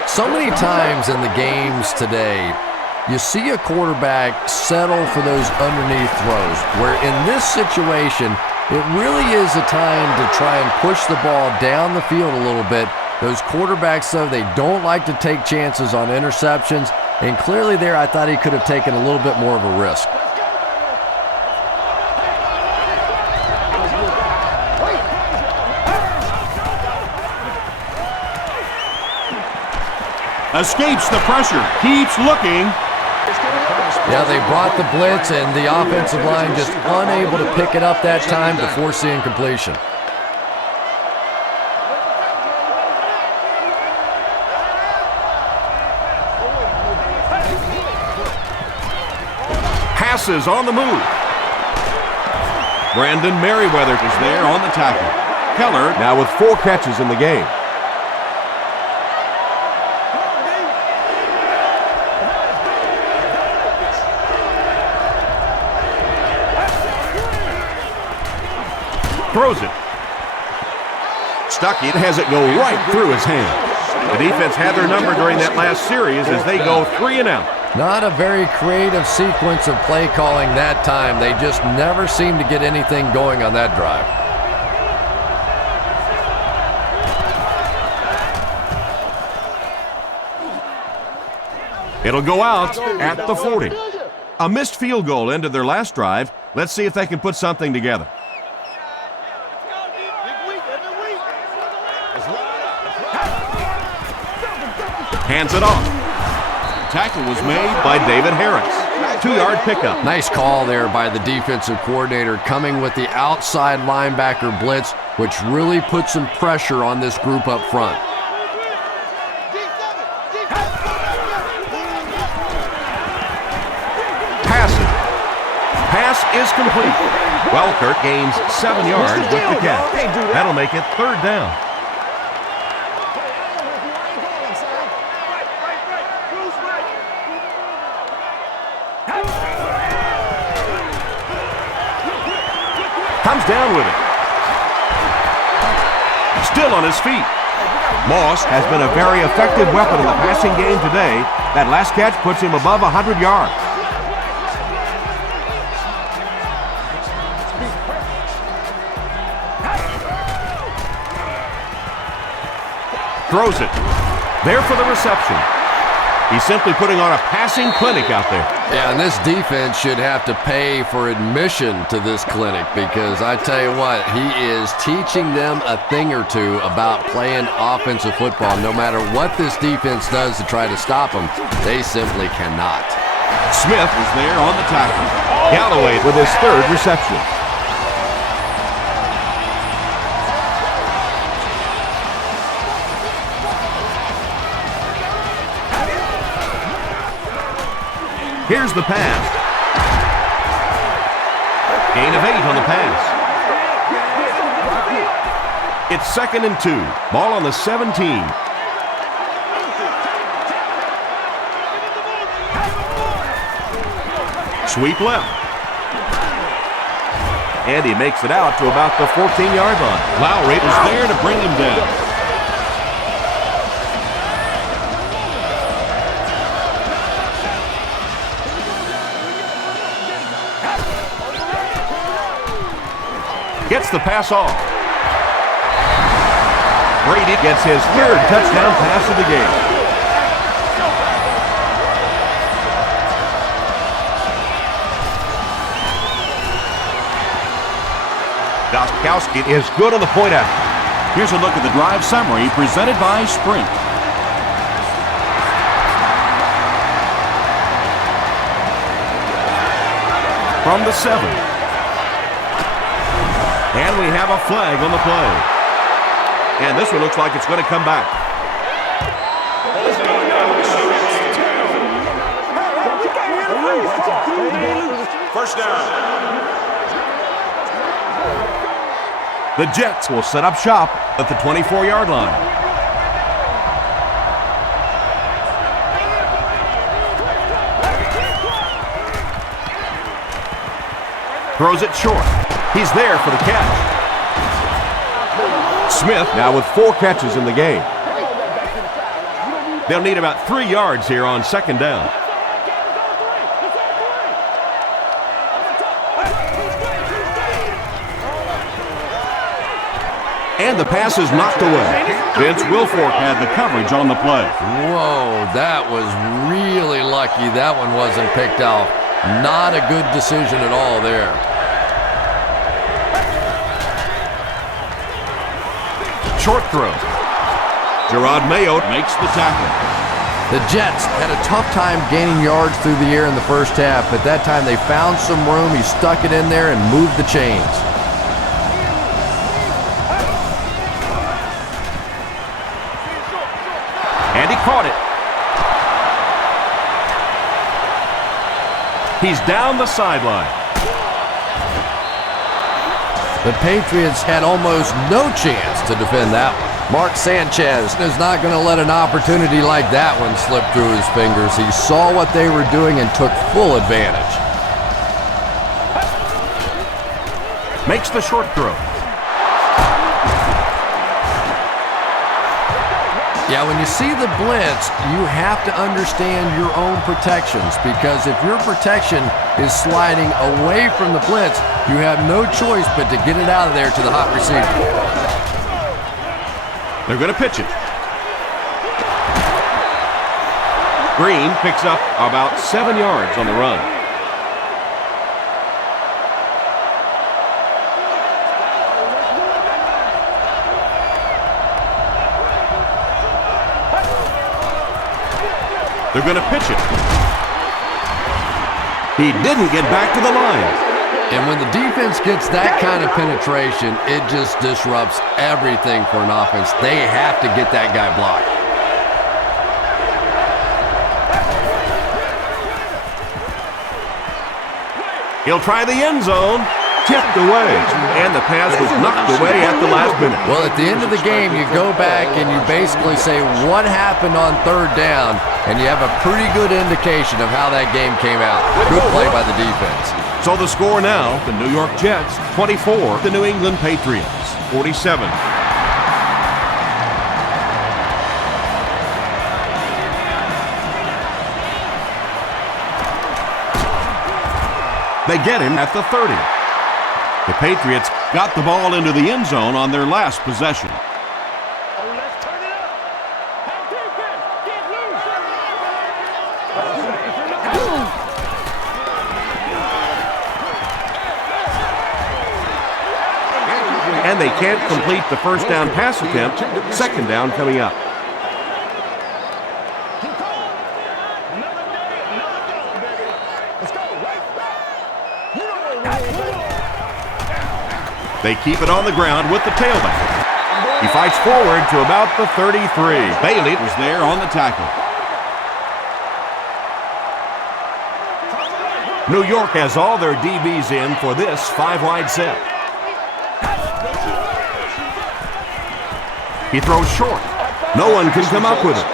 So many times in the games today, you see a quarterback settle for those underneath throws, where in this situation, it really is a time to try and push the ball down the field a little bit. Those quarterbacks, though, they don't like to take chances on interceptions, and clearly there I thought he could have taken a little bit more of a risk. Escapes the pressure, keeps looking. Yeah, they brought the blitz, and the offensive line just unable to pick it up that time to force the incompletion. Passes on the move. Brandon Merriweather is there on the tackle. Keller now with 4 catches in the game. Throws it. Stuckey has it go right through his hand. The defense had their number during that last series as they go 3 and out. Not a very creative sequence of play calling that time. They just never seemed to get anything going on that drive. It'll go out at the 40. A missed field goal ended their last drive. Let's see if they can put something together. Hands it off. Tackle was made by David Harris. 2-yard pickup. Nice call there by the defensive coordinator, coming with the outside linebacker blitz, which really put some pressure on this group up front. Passing. Pass is complete. Welkert gains 7 yards with the catch. That'll make it 3rd down. Comes down with it. Still on his feet. Moss has been a very effective weapon in the passing game today. That last catch puts him above 100 yards. Throws it. There for the reception. He's simply putting on a passing clinic out there. Yeah, and this defense should have to pay for admission to this clinic, because I tell you what, he is teaching them a thing or two about playing offensive football. No matter what this defense does to try to stop them, they simply cannot. Smith is there on the tackle. Galloway with his 3rd reception. Here's the pass. Gain of 8 on the pass. It's 2nd and 2. Ball on the 17. Sweep left. And he makes it out to about the 14-yard line. Lowry was there to bring him down. Gets the pass off. Brady gets his third touchdown pass of the game. Gostkowski is good on the point out. Here's a look at the drive summary presented by Sprint. From the 7. And we have a flag on the play. And this one looks like it's going to come back. First down. The Jets will set up shop at the 24-yard line. Throws it short. He's there for the catch. Smith now with 4 catches in the game. They'll need about 3 yards here on second down. And the pass is knocked away. Vince Wilfork had the coverage on the play. Whoa, that was really lucky that one wasn't picked off. Not a good decision at all there. Short throw. Gerard Mayo makes the tackle. The Jets had a tough time gaining yards through the air in the first half, but that time they found some room. He stuck it in there and moved the chains. And he caught it. He's down the sideline. The Patriots had almost no chance to defend that one. Mark Sanchez is not going to let an opportunity like that one slip through his fingers. He saw what they were doing and took full advantage. Makes the short throw. Yeah, when you see the blitz, you have to understand your own protections, because if your protection is sliding away from the blitz, you have no choice but to get it out of there to the hot receiver. They're going to pitch it. Green picks up about 7 yards on the run. They're going to pitch it. He didn't get back to the line. And when the defense gets that kind of penetration, it just disrupts everything for an offense. They have to get that guy blocked. He'll try the end zone. Tipped away. And the pass was knocked away at the last minute. Well, at the end of the game, you go back and you basically say what happened on third down, and you have a pretty good indication of how that game came out. Good play by the defense. So the score now, the New York Jets 24, the New England Patriots 47. They get him at the 30. The Patriots got the ball into the end zone on their last possession. And they can't complete the first down pass attempt. Second down coming up. They keep it on the ground with the tailback. He fights forward to about the 33. Bailey was there on the tackle. New York has all their DBs in for this 5-wide set. He throws short. No one can come up with it.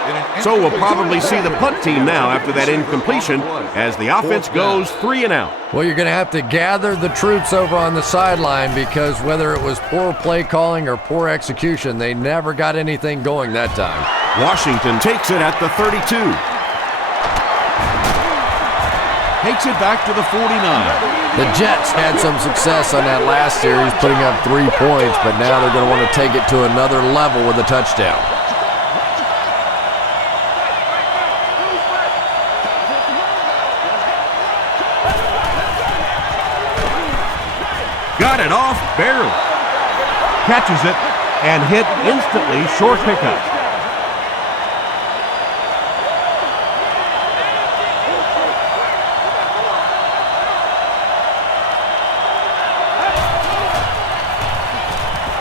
So we'll probably see the punt team now after that incompletion as the offense goes 3 and out. Well, you're going to have to gather the troops over on the sideline because whether it was poor play calling or poor execution, they never got anything going that time. Washington takes it at the 32. Takes it back to the 49. The Jets had some success on that last series, putting up 3 points, but now they're going to want to take it to another level with a touchdown. Got it off, barely. Catches it and hit instantly, short pickup.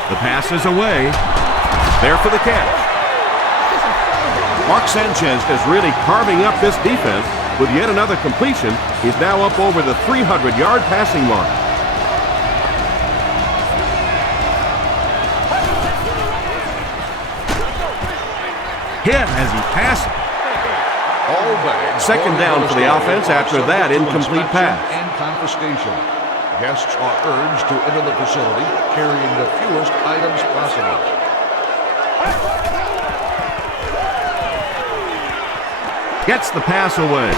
The pass is away. There for the catch. Mark Sanchez is really carving up this defense with yet another completion. He's now up over the 300-yard passing mark. Hit as he passes. Second down for the offense after that incomplete pass. And confiscation. Guests are urged to enter the facility carrying the fewest items possible. Gets the pass away.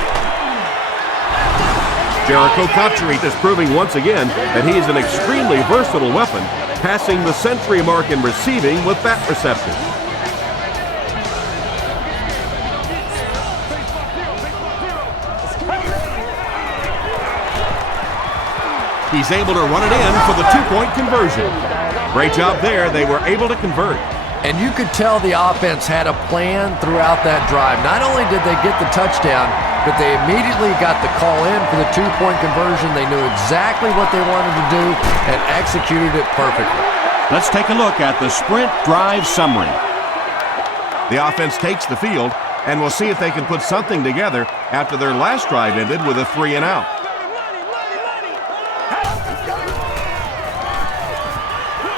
Jericho Cotchery is proving once again that he is an extremely versatile weapon, passing the century mark in receiving with that reception. He's able to run it in for the 2-point conversion. Great job there. They were able to convert. And you could tell the offense had a plan throughout that drive. Not only did they get the touchdown, but they immediately got the call in for the 2-point conversion. They knew exactly what they wanted to do and executed it perfectly. Let's take a look at the sprint drive summary. The offense takes the field, and we'll see if they can put something together after their last drive ended with a 3 and out.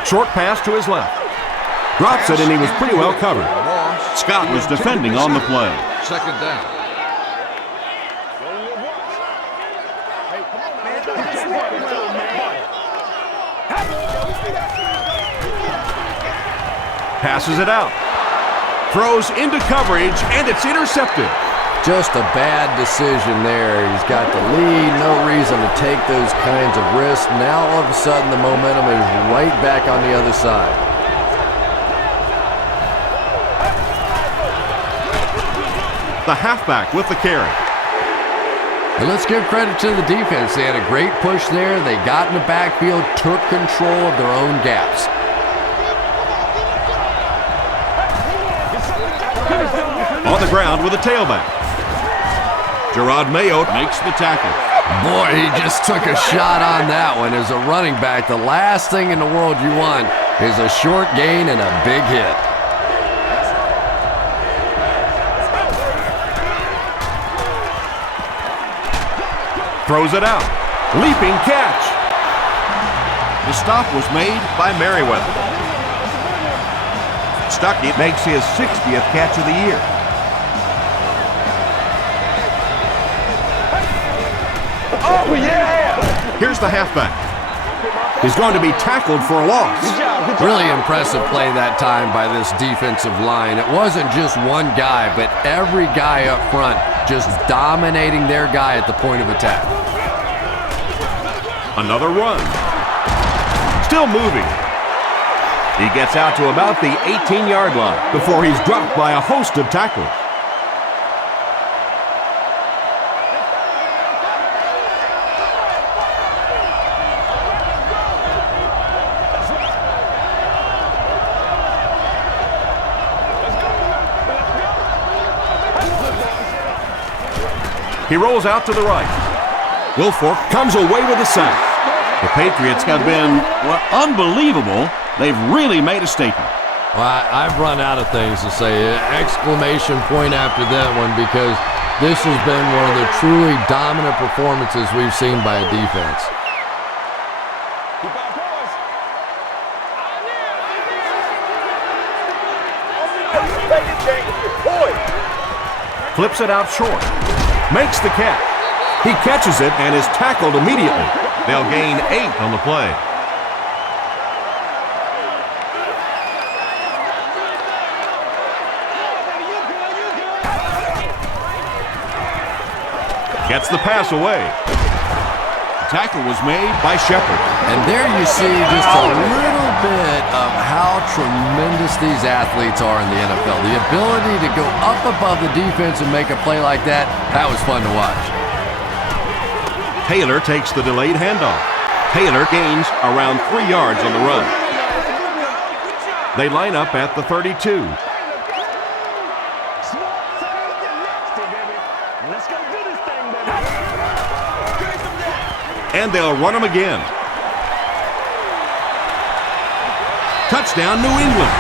Short pass to his left. Drops it, and he was pretty well covered. Scott was defending on the play. Second down. Passes it out. Throws into coverage, and it's intercepted. Just a bad decision there. He's got the lead, no reason to take those kinds of risks. Now all of a sudden the momentum is right back on the other side. The halfback with the carry. And let's give credit to the defense. They had a great push there. They got in the backfield, took control of their own gaps. On the ground with a tailback. Gerard Mayo makes the tackle. Boy, he just took a shot on that one. As a running back, the last thing in the world you want is a short gain and a big hit. Throws it out. Leaping catch. The stop was made by Merriweather. Stuckey makes his 60th catch of the year. Oh, yeah! Here's the halfback. He's going to be tackled for a loss. Really impressive play that time by this defensive line. It wasn't just one guy, but every guy up front just dominating their guy at the point of attack. Another run. Still moving. He gets out to about the 18-yard line before he's dropped by a host of tacklers. He rolls out to the right. Wilfork comes away with a sack. The Patriots have been, well, unbelievable. They've really made a statement. Well, I've run out of things to say. Exclamation point after that one, because this has been one of the truly dominant performances we've seen by a defense. Flips it out short. Makes the catch. He catches it and is tackled immediately. They'll gain 8 on the play. Gets the pass away. The tackle was made by Shepard. And there you see just a little bit of how tremendous these athletes are in the NFL. The ability to go up above the defense and make a play like that, that was fun to watch. Taylor takes the delayed handoff. Taylor gains around 3 yards on the run. They line up at the 32. And they'll run him again. Touchdown, New England.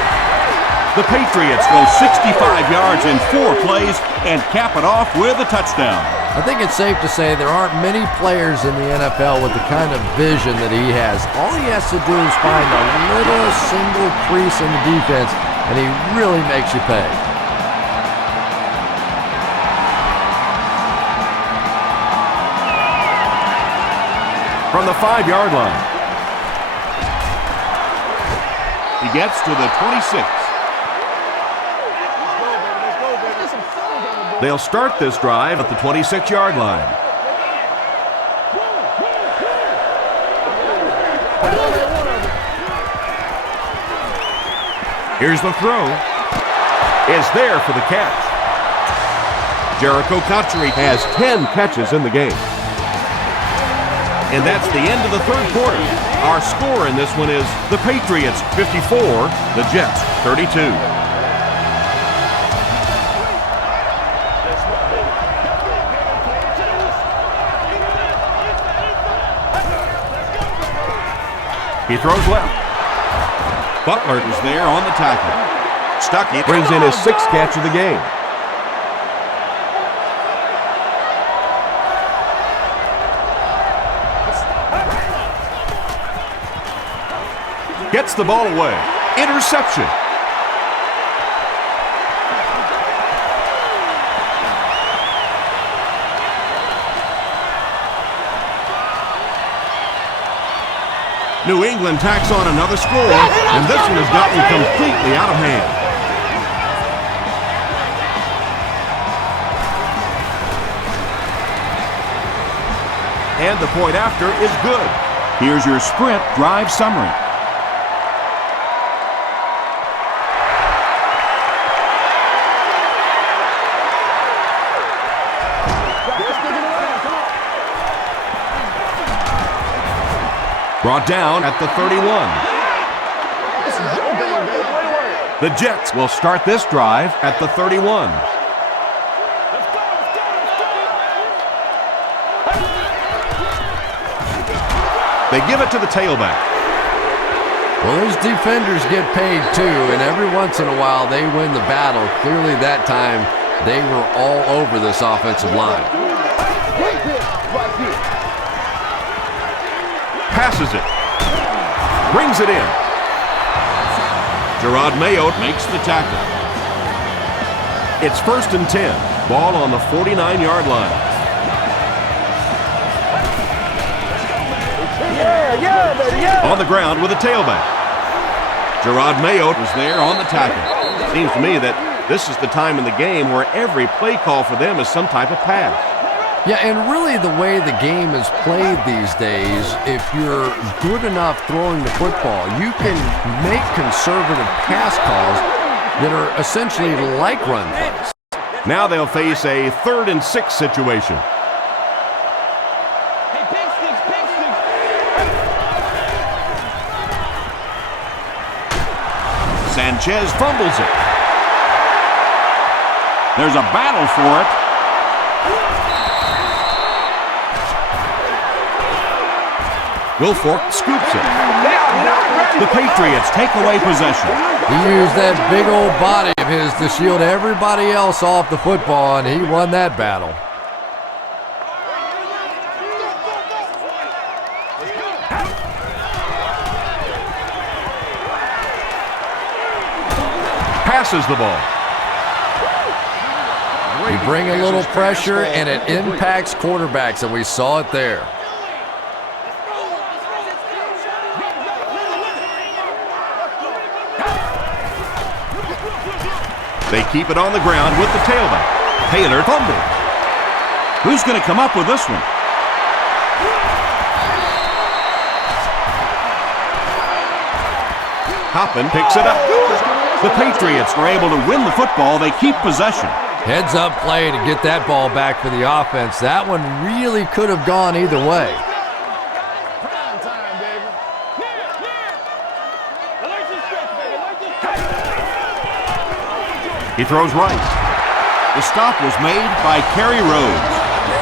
The Patriots go 65 yards in 4 plays and cap it off with a touchdown. I think it's safe to say there aren't many players in the NFL with the kind of vision that he has. All he has to do is find a little single crease in the defense, and he really makes you pay. From the 5-yard line. He gets to the 26. They'll start this drive at the 26-yard line. Here's the throw. Is there for the catch. Jericho Cotchery has 10 catches in the game. And that's the end of the third quarter. Our score in this one is the Patriots 54, the Jets 32. He throws left. Butler is there on the tackle. Stuckey brings in his 6th catch of the game. Gets the ball away. Interception. New England tacks on another score, and this one has gotten completely out of hand. And the point after is good. Here's your sprint drive summary. Brought down at the 31. The Jets will start this drive at the 31. They give it to the tailback. Well, those defenders get paid too, and every once in a while they win the battle. Clearly that time they were all over this offensive line. Passes it. Brings it in. Gerard Mayo makes the tackle. It's 1st and 10. Ball on the 49-yard line. On the ground with a tailback. Gerard Mayo was there on the tackle. Seems to me that this is the time in the game where every play call for them is some type of pass. Yeah, and really the way the game is played these days, if you're good enough throwing the football, you can make conservative pass calls that are essentially like run plays. Now they'll face a 3rd and 6 situation. Sanchez fumbles it. There's a battle for it. Wilfork scoops it. The Patriots take away possession. He used that big old body of his to shield everybody else off the football, and he won that battle. Passes the ball. You bring a little pressure, and it impacts quarterbacks, and we saw it there. They keep it on the ground with the tailback. Taylor fumbles. Who's going to come up with this one? Hoppin picks it up. The Patriots are able to win the football. They keep possession. Heads up play to get that ball back for the offense. That one really could have gone either way. He throws right. The stop was made by Kerry Rhodes.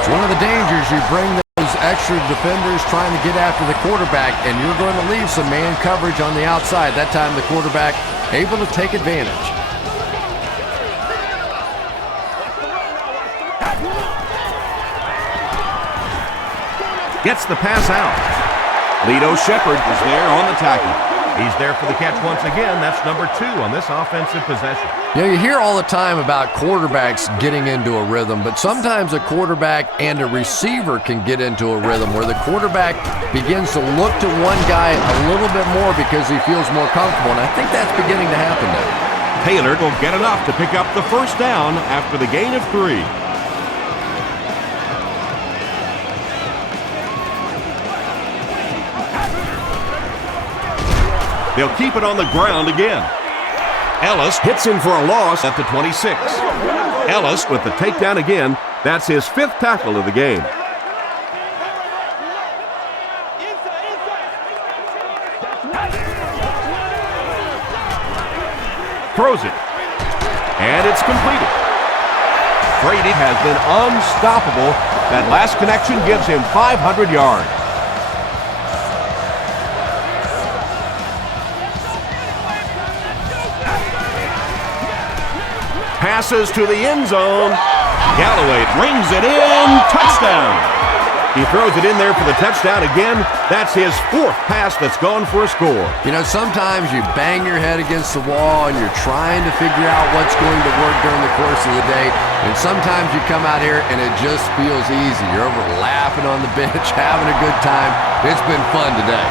It's one of the dangers. You bring those extra defenders trying to get after the quarterback, and you're going to leave some man coverage on the outside. That time the quarterback able to take advantage. Gets the pass out. Lito Shepherd is there on the tackle. He's there for the catch once again. That's number 2 on this offensive possession. Yeah, you hear all the time about quarterbacks getting into a rhythm, but sometimes a quarterback and a receiver can get into a rhythm where the quarterback begins to look to one guy a little bit more because he feels more comfortable, and I think that's beginning to happen now. Taylor will get enough to pick up the first down after the gain of 3. They'll keep it on the ground again. Ellis hits him for a loss at the 26. Ellis with the takedown again. That's his 5th tackle of the game. Throws it. And it's completed. Brady has been unstoppable. That last connection gives him 500 yards. Passes to the end zone. Galloway brings it in. Touchdown. He throws it in there for the touchdown again. That's his 4th pass that's gone for a score. You know, sometimes you bang your head against the wall and you're trying to figure out what's going to work during the course of the day. And sometimes you come out here and it just feels easy. You're over laughing on the bench, having a good time. It's been fun today.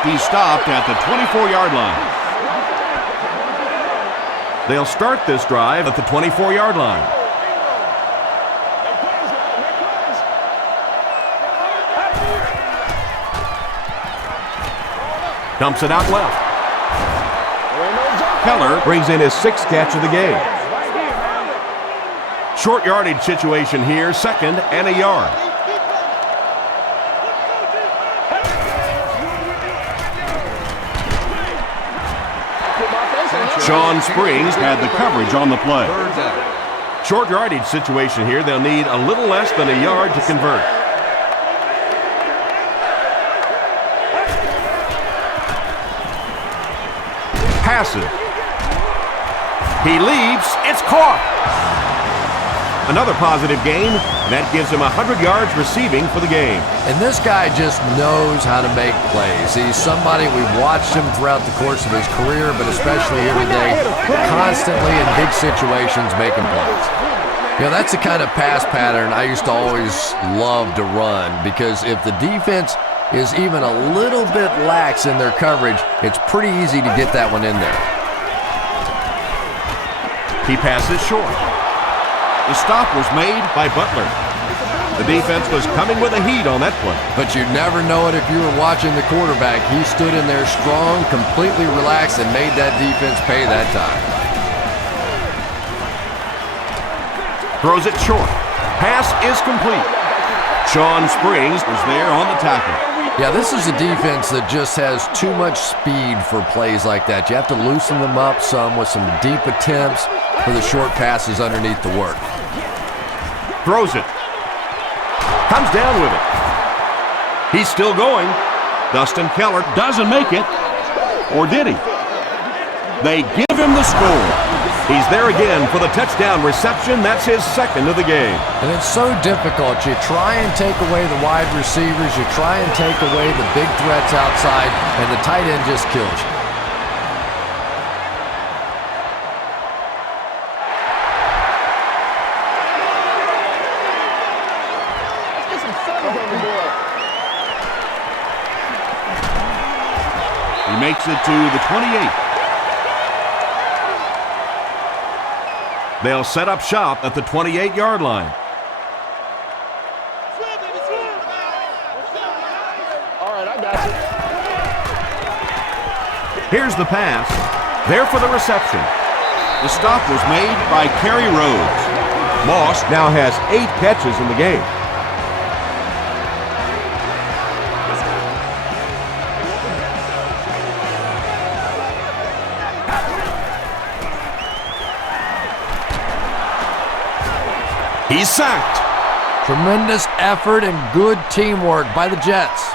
He stopped at the 24-yard line. They'll start this drive at the 24-yard line. Dumps it out left. Keller brings in his 6th catch of the game. Short yardage situation here, 2nd and a yard. Sean Springs had the coverage on the play. Short yardage situation here. They'll need a little less than a yard to convert. Passes. He leaps. It's caught. Another positive gain. That gives him 100 yards receiving for the game. And this guy just knows how to make plays. He's somebody, we've watched him throughout the course of his career, but especially here today, constantly in big situations making plays. You know, that's the kind of pass pattern I used to always love to run, because if the defense is even a little bit lax in their coverage, it's pretty easy to get that one in there. He passes short. The stop was made by Butler. The defense was coming with a heat on that play. But you'd never know it if you were watching the quarterback. He stood in there strong, completely relaxed, and made that defense pay that time. Throws it short. Pass is complete. Sean Springs was there on the tackle. Yeah, this is a defense that just has too much speed for plays like that. You have to loosen them up some with some deep attempts for the short passes underneath the work. Throws it. Comes down with it. He's still going. Dustin Keller doesn't make it. Or did he? They give him the score. He's there again for the touchdown reception. That's his second of the game. And it's so difficult. You try and take away the wide receivers. You try and take away the big threats outside, and the tight end just kills you. He makes it to the 28. They'll set up shop at the 28-yard line. All right, I got you. Here's the pass. There for the reception. The stop was made by Kerry Rhodes. Moss now has 8 catches in the game. He's sacked. Tremendous effort and good teamwork by the Jets.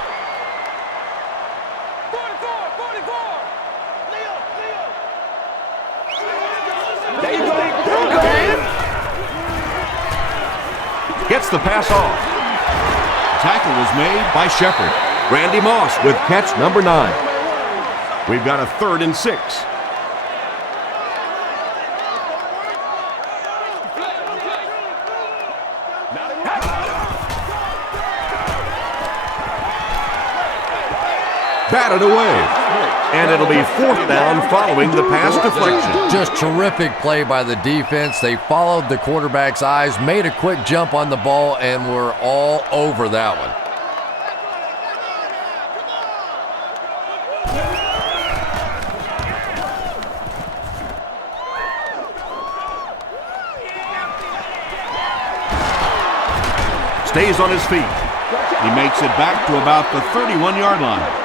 Gets the pass off. Tackle was made by Shepard. Randy Moss with catch number 9. We've got a 3rd and 6. Batted away. And it'll be 4th down following the pass deflection. Just terrific play by the defense. They followed the quarterback's eyes, made a quick jump on the ball, and were all over that one. Stays on his feet. He makes it back to about the 31-yard line.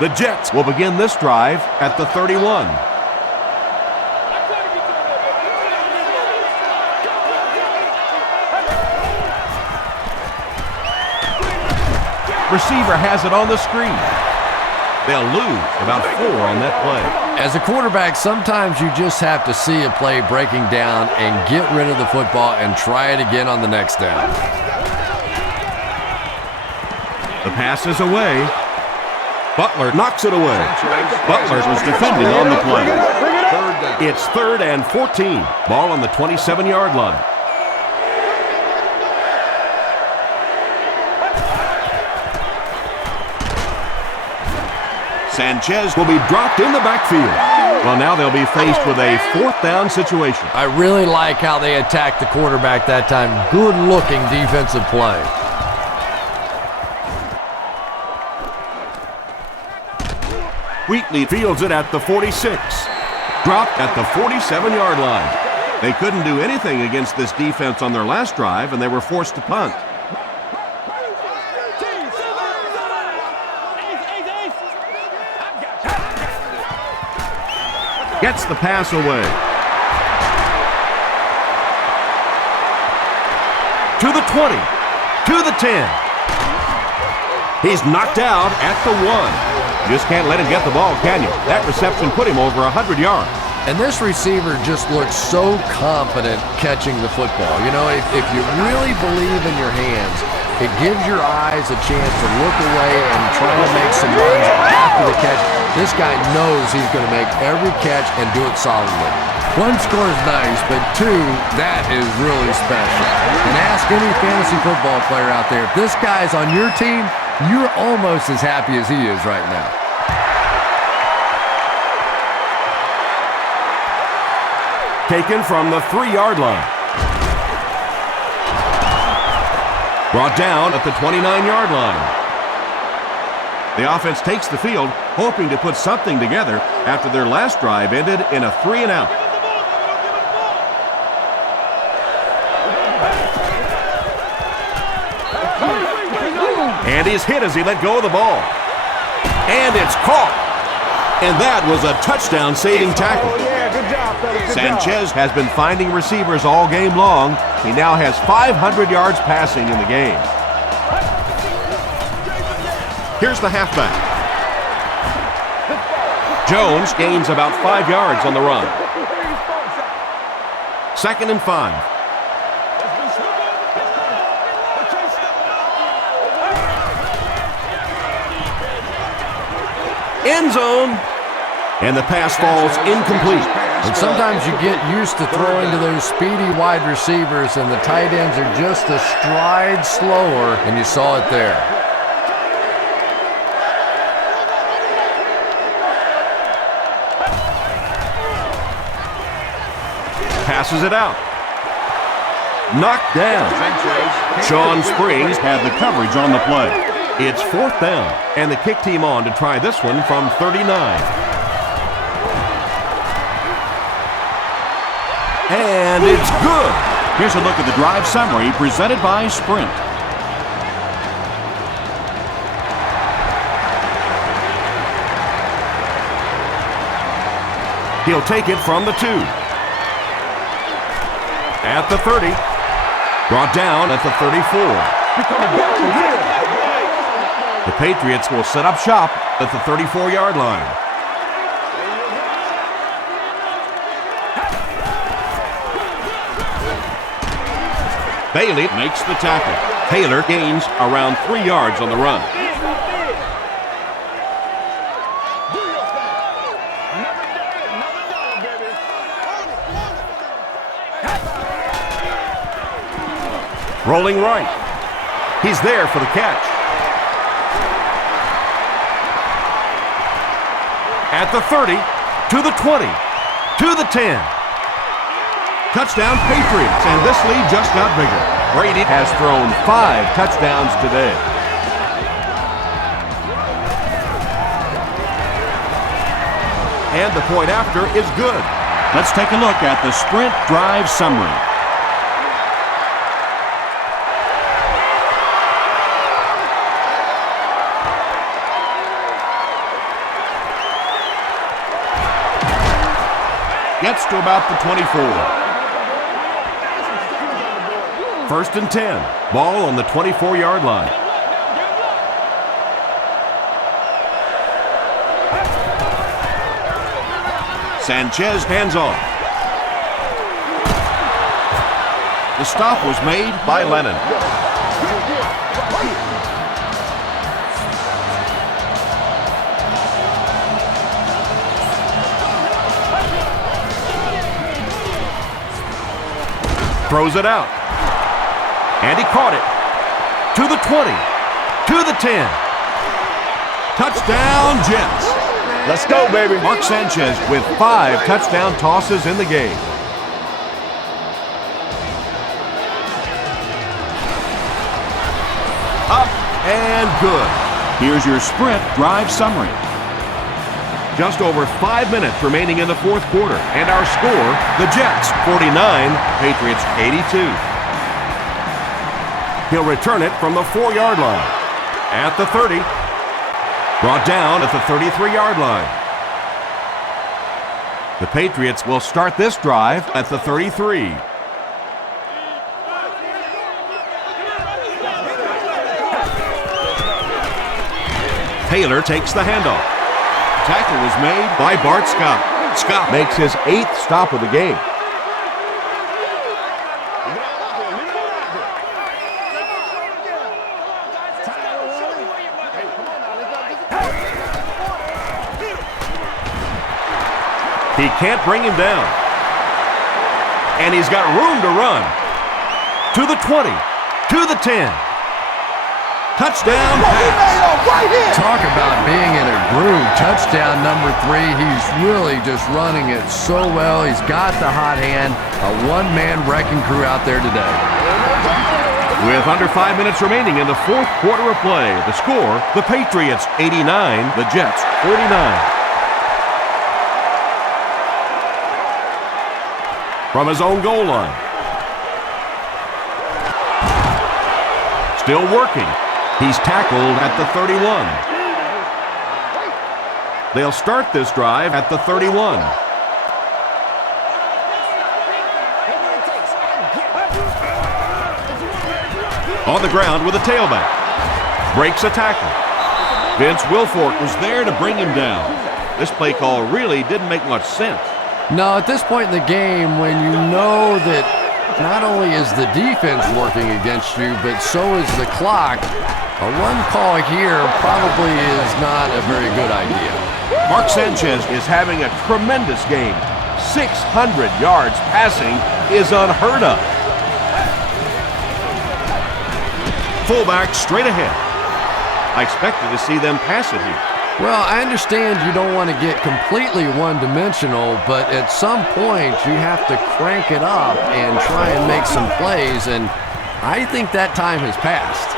The Jets will begin this drive at the 31. Receiver has it on the screen. They'll lose about 4 on that play. As a quarterback, sometimes you just have to see a play breaking down and get rid of the football and try it again on the next down. The pass is away. Butler knocks it away. Butler was defending on the play. It's 3rd and 14. Ball on the 27-yard line. Sanchez will be dropped in the backfield. Well, now they'll be faced with a 4th down situation. I really like how they attacked the quarterback that time. Good-looking defensive play. Wheatley fields it at the 46. Dropped at the 47-yard line. They couldn't do anything against this defense on their last drive, and they were forced to punt. Gets the pass away. To the 20. To the 10. He's knocked out at the 1. You just can't let him get the ball, can you? That reception put him over 100 yards. And this receiver just looks so confident catching the football. You know, if you really believe in your hands, it gives your eyes a chance to look away and try to make some runs after the catch. This guy knows he's going to make every catch and do it solidly. 1 score is nice, but 2, that is really special. And ask any fantasy football player out there, if this guy's on your team, you're almost as happy as he is right now. Taken from the 3-yard line. Brought down at the 29-yard line. The offense takes the field, hoping to put something together after their last drive ended in a 3-and-out. And he's hit as he let go of the ball. And it's caught. And that was a touchdown-saving tackle. Sanchez has been finding receivers all game long. He now has 500 yards passing in the game. Here's the halfback. Jones gains about 5 yards on the run. 2nd and 5. End zone. And the pass falls incomplete. And sometimes you get used to throwing to those speedy wide receivers, and the tight ends are just a stride slower, and you saw it there. Passes it out. Knocked down. Sean Springs had the coverage on the play. It's 4th down, and the kick team on to try this one from 39. And it's good. Here's a look at the drive summary presented by Sprint. He'll take it from the 2. At the 30. Brought down at the 34. The Patriots will set up shop at the 34-yard line. Bailey makes the tackle. Taylor gains around 3 yards on the run. Rolling right. He's there for the catch. At the 30, to the 20, to the 10. Touchdown Patriots, and this lead just got bigger. Brady has thrown 5 touchdowns today. And the point after is good. Let's take a look at the Sprint drive summary. Gets to about the 24. 1st and 10. Ball on the 24-yard line. Sanchez hands off. The stop was made by Lennon. Throws it out. And he caught it. To the 20. To the 10. Touchdown, Jets. Let's go, baby. Mark Sanchez with 5 touchdown tosses in the game. Up and good. Here's your Sprint drive summary. Just over 5 minutes remaining in the 4th quarter. And our score, the Jets 49, Patriots 82. He'll return it from the 4-yard line. At the 30. Brought down at the 33-yard line. The Patriots will start this drive at the 33. Taylor takes the handoff. Tackle was made by Bart Scott. Scott makes his 8th stop of the game. He can't bring him down. And he's got room to run. To the 20. To the 10. Touchdown pass. Talk about being in a groove. Touchdown number 3. He's really just running it so well. He's got the hot hand. A one-man wrecking crew out there today. With under 5 minutes remaining in the 4th quarter of play, the score, the Patriots 89, the Jets 49. From his own goal line. Still working. He's tackled at the 31. They'll start this drive at the 31. On the ground with a tailback. Breaks a tackle. Vince Wilfork was there to bring him down. This play call really didn't make much sense. No, at this point in the game, when you know that not only is the defense working against you, but so is the clock, a run call here probably is not a very good idea. Mark Sanchez is having a tremendous game. 600 yards passing is unheard of. Fullback straight ahead. I expected to see them pass it here. Well, I understand you don't want to get completely one-dimensional, but at some point you have to crank it up and try and make some plays, and I think that time has passed.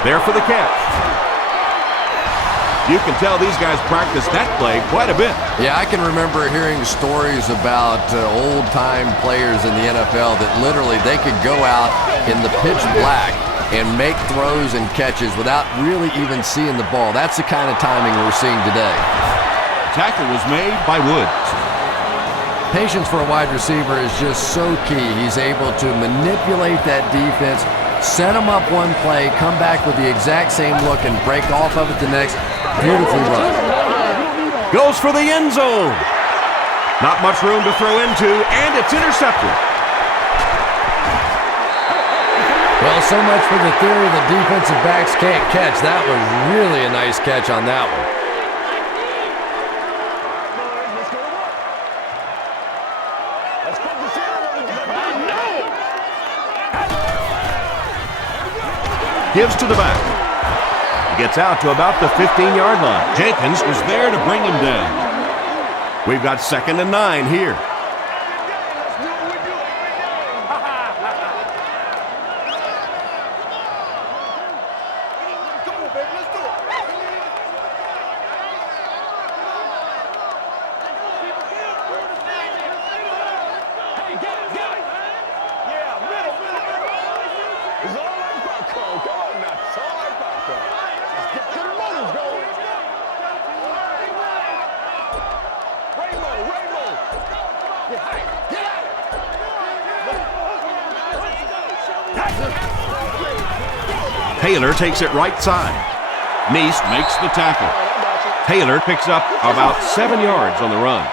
There for the catch. You can tell these guys practice that play quite a bit. Yeah, I can remember hearing stories about old-time players in the NFL that literally they could go out in the pitch black and make throws and catches without really even seeing the ball. That's the kind of timing we're seeing today. Tackle was made by Woods. Patience for a wide receiver is just so key. He's able to manipulate that defense, set them up one play, come back with the exact same look, and break off of it the next. Beautifully run. Goes for the end zone. Not much room to throw into, and it's intercepted. Well, so much for the theory that defensive backs can't catch. That was really a nice catch on that one. Gives to the back. He gets out to about the 15-yard line. Jenkins is there to bring him down. We've got 2nd and 9 here. Taylor takes it right side. Neese makes the tackle. Taylor picks up about 7 yards on the run.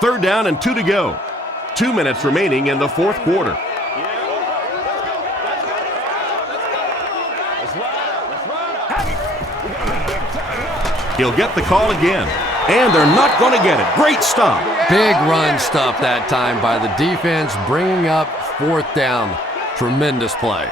Third down and 2 to go. 2 minutes remaining in the fourth quarter. He'll get the call again, and they're not going to get it. Great stop. Big run stuff that time by the defense, bringing up 4th down. Tremendous play.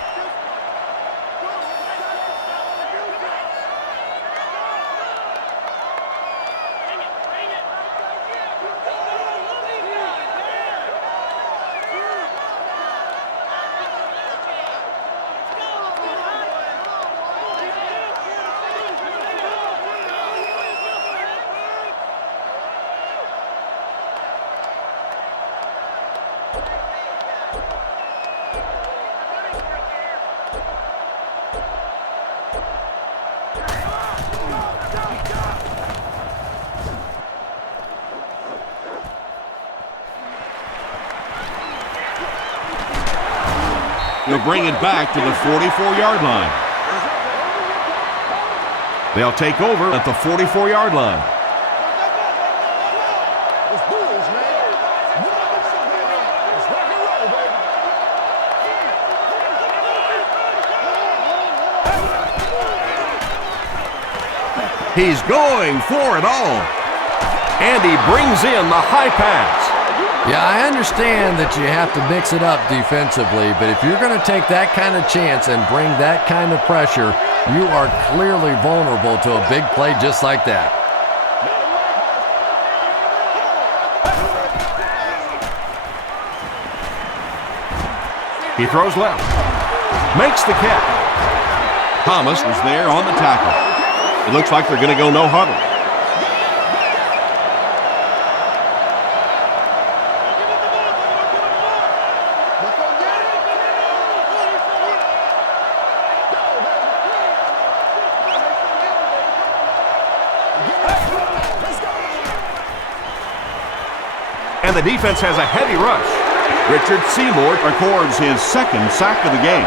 He'll bring it back to the 44-yard line. They'll take over at the 44-yard line. He's going for it all. And he brings in the high pass. Yeah, I understand that you have to mix it up defensively, but if you're going to take that kind of chance and bring that kind of pressure, you are clearly vulnerable to a big play just like that. He throws left. Makes the catch. Thomas was there on the tackle. It looks like they're going to go no huddle. And the defense has a heavy rush. Richard Seymour records his second sack of the game.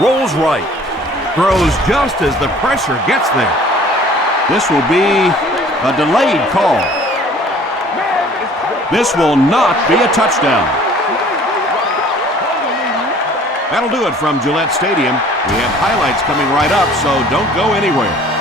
Rolls right. Throws just as the pressure gets there. This will be a delayed call. This will not be a touchdown. That'll do it from Gillette Stadium. We have highlights coming right up, so don't go anywhere.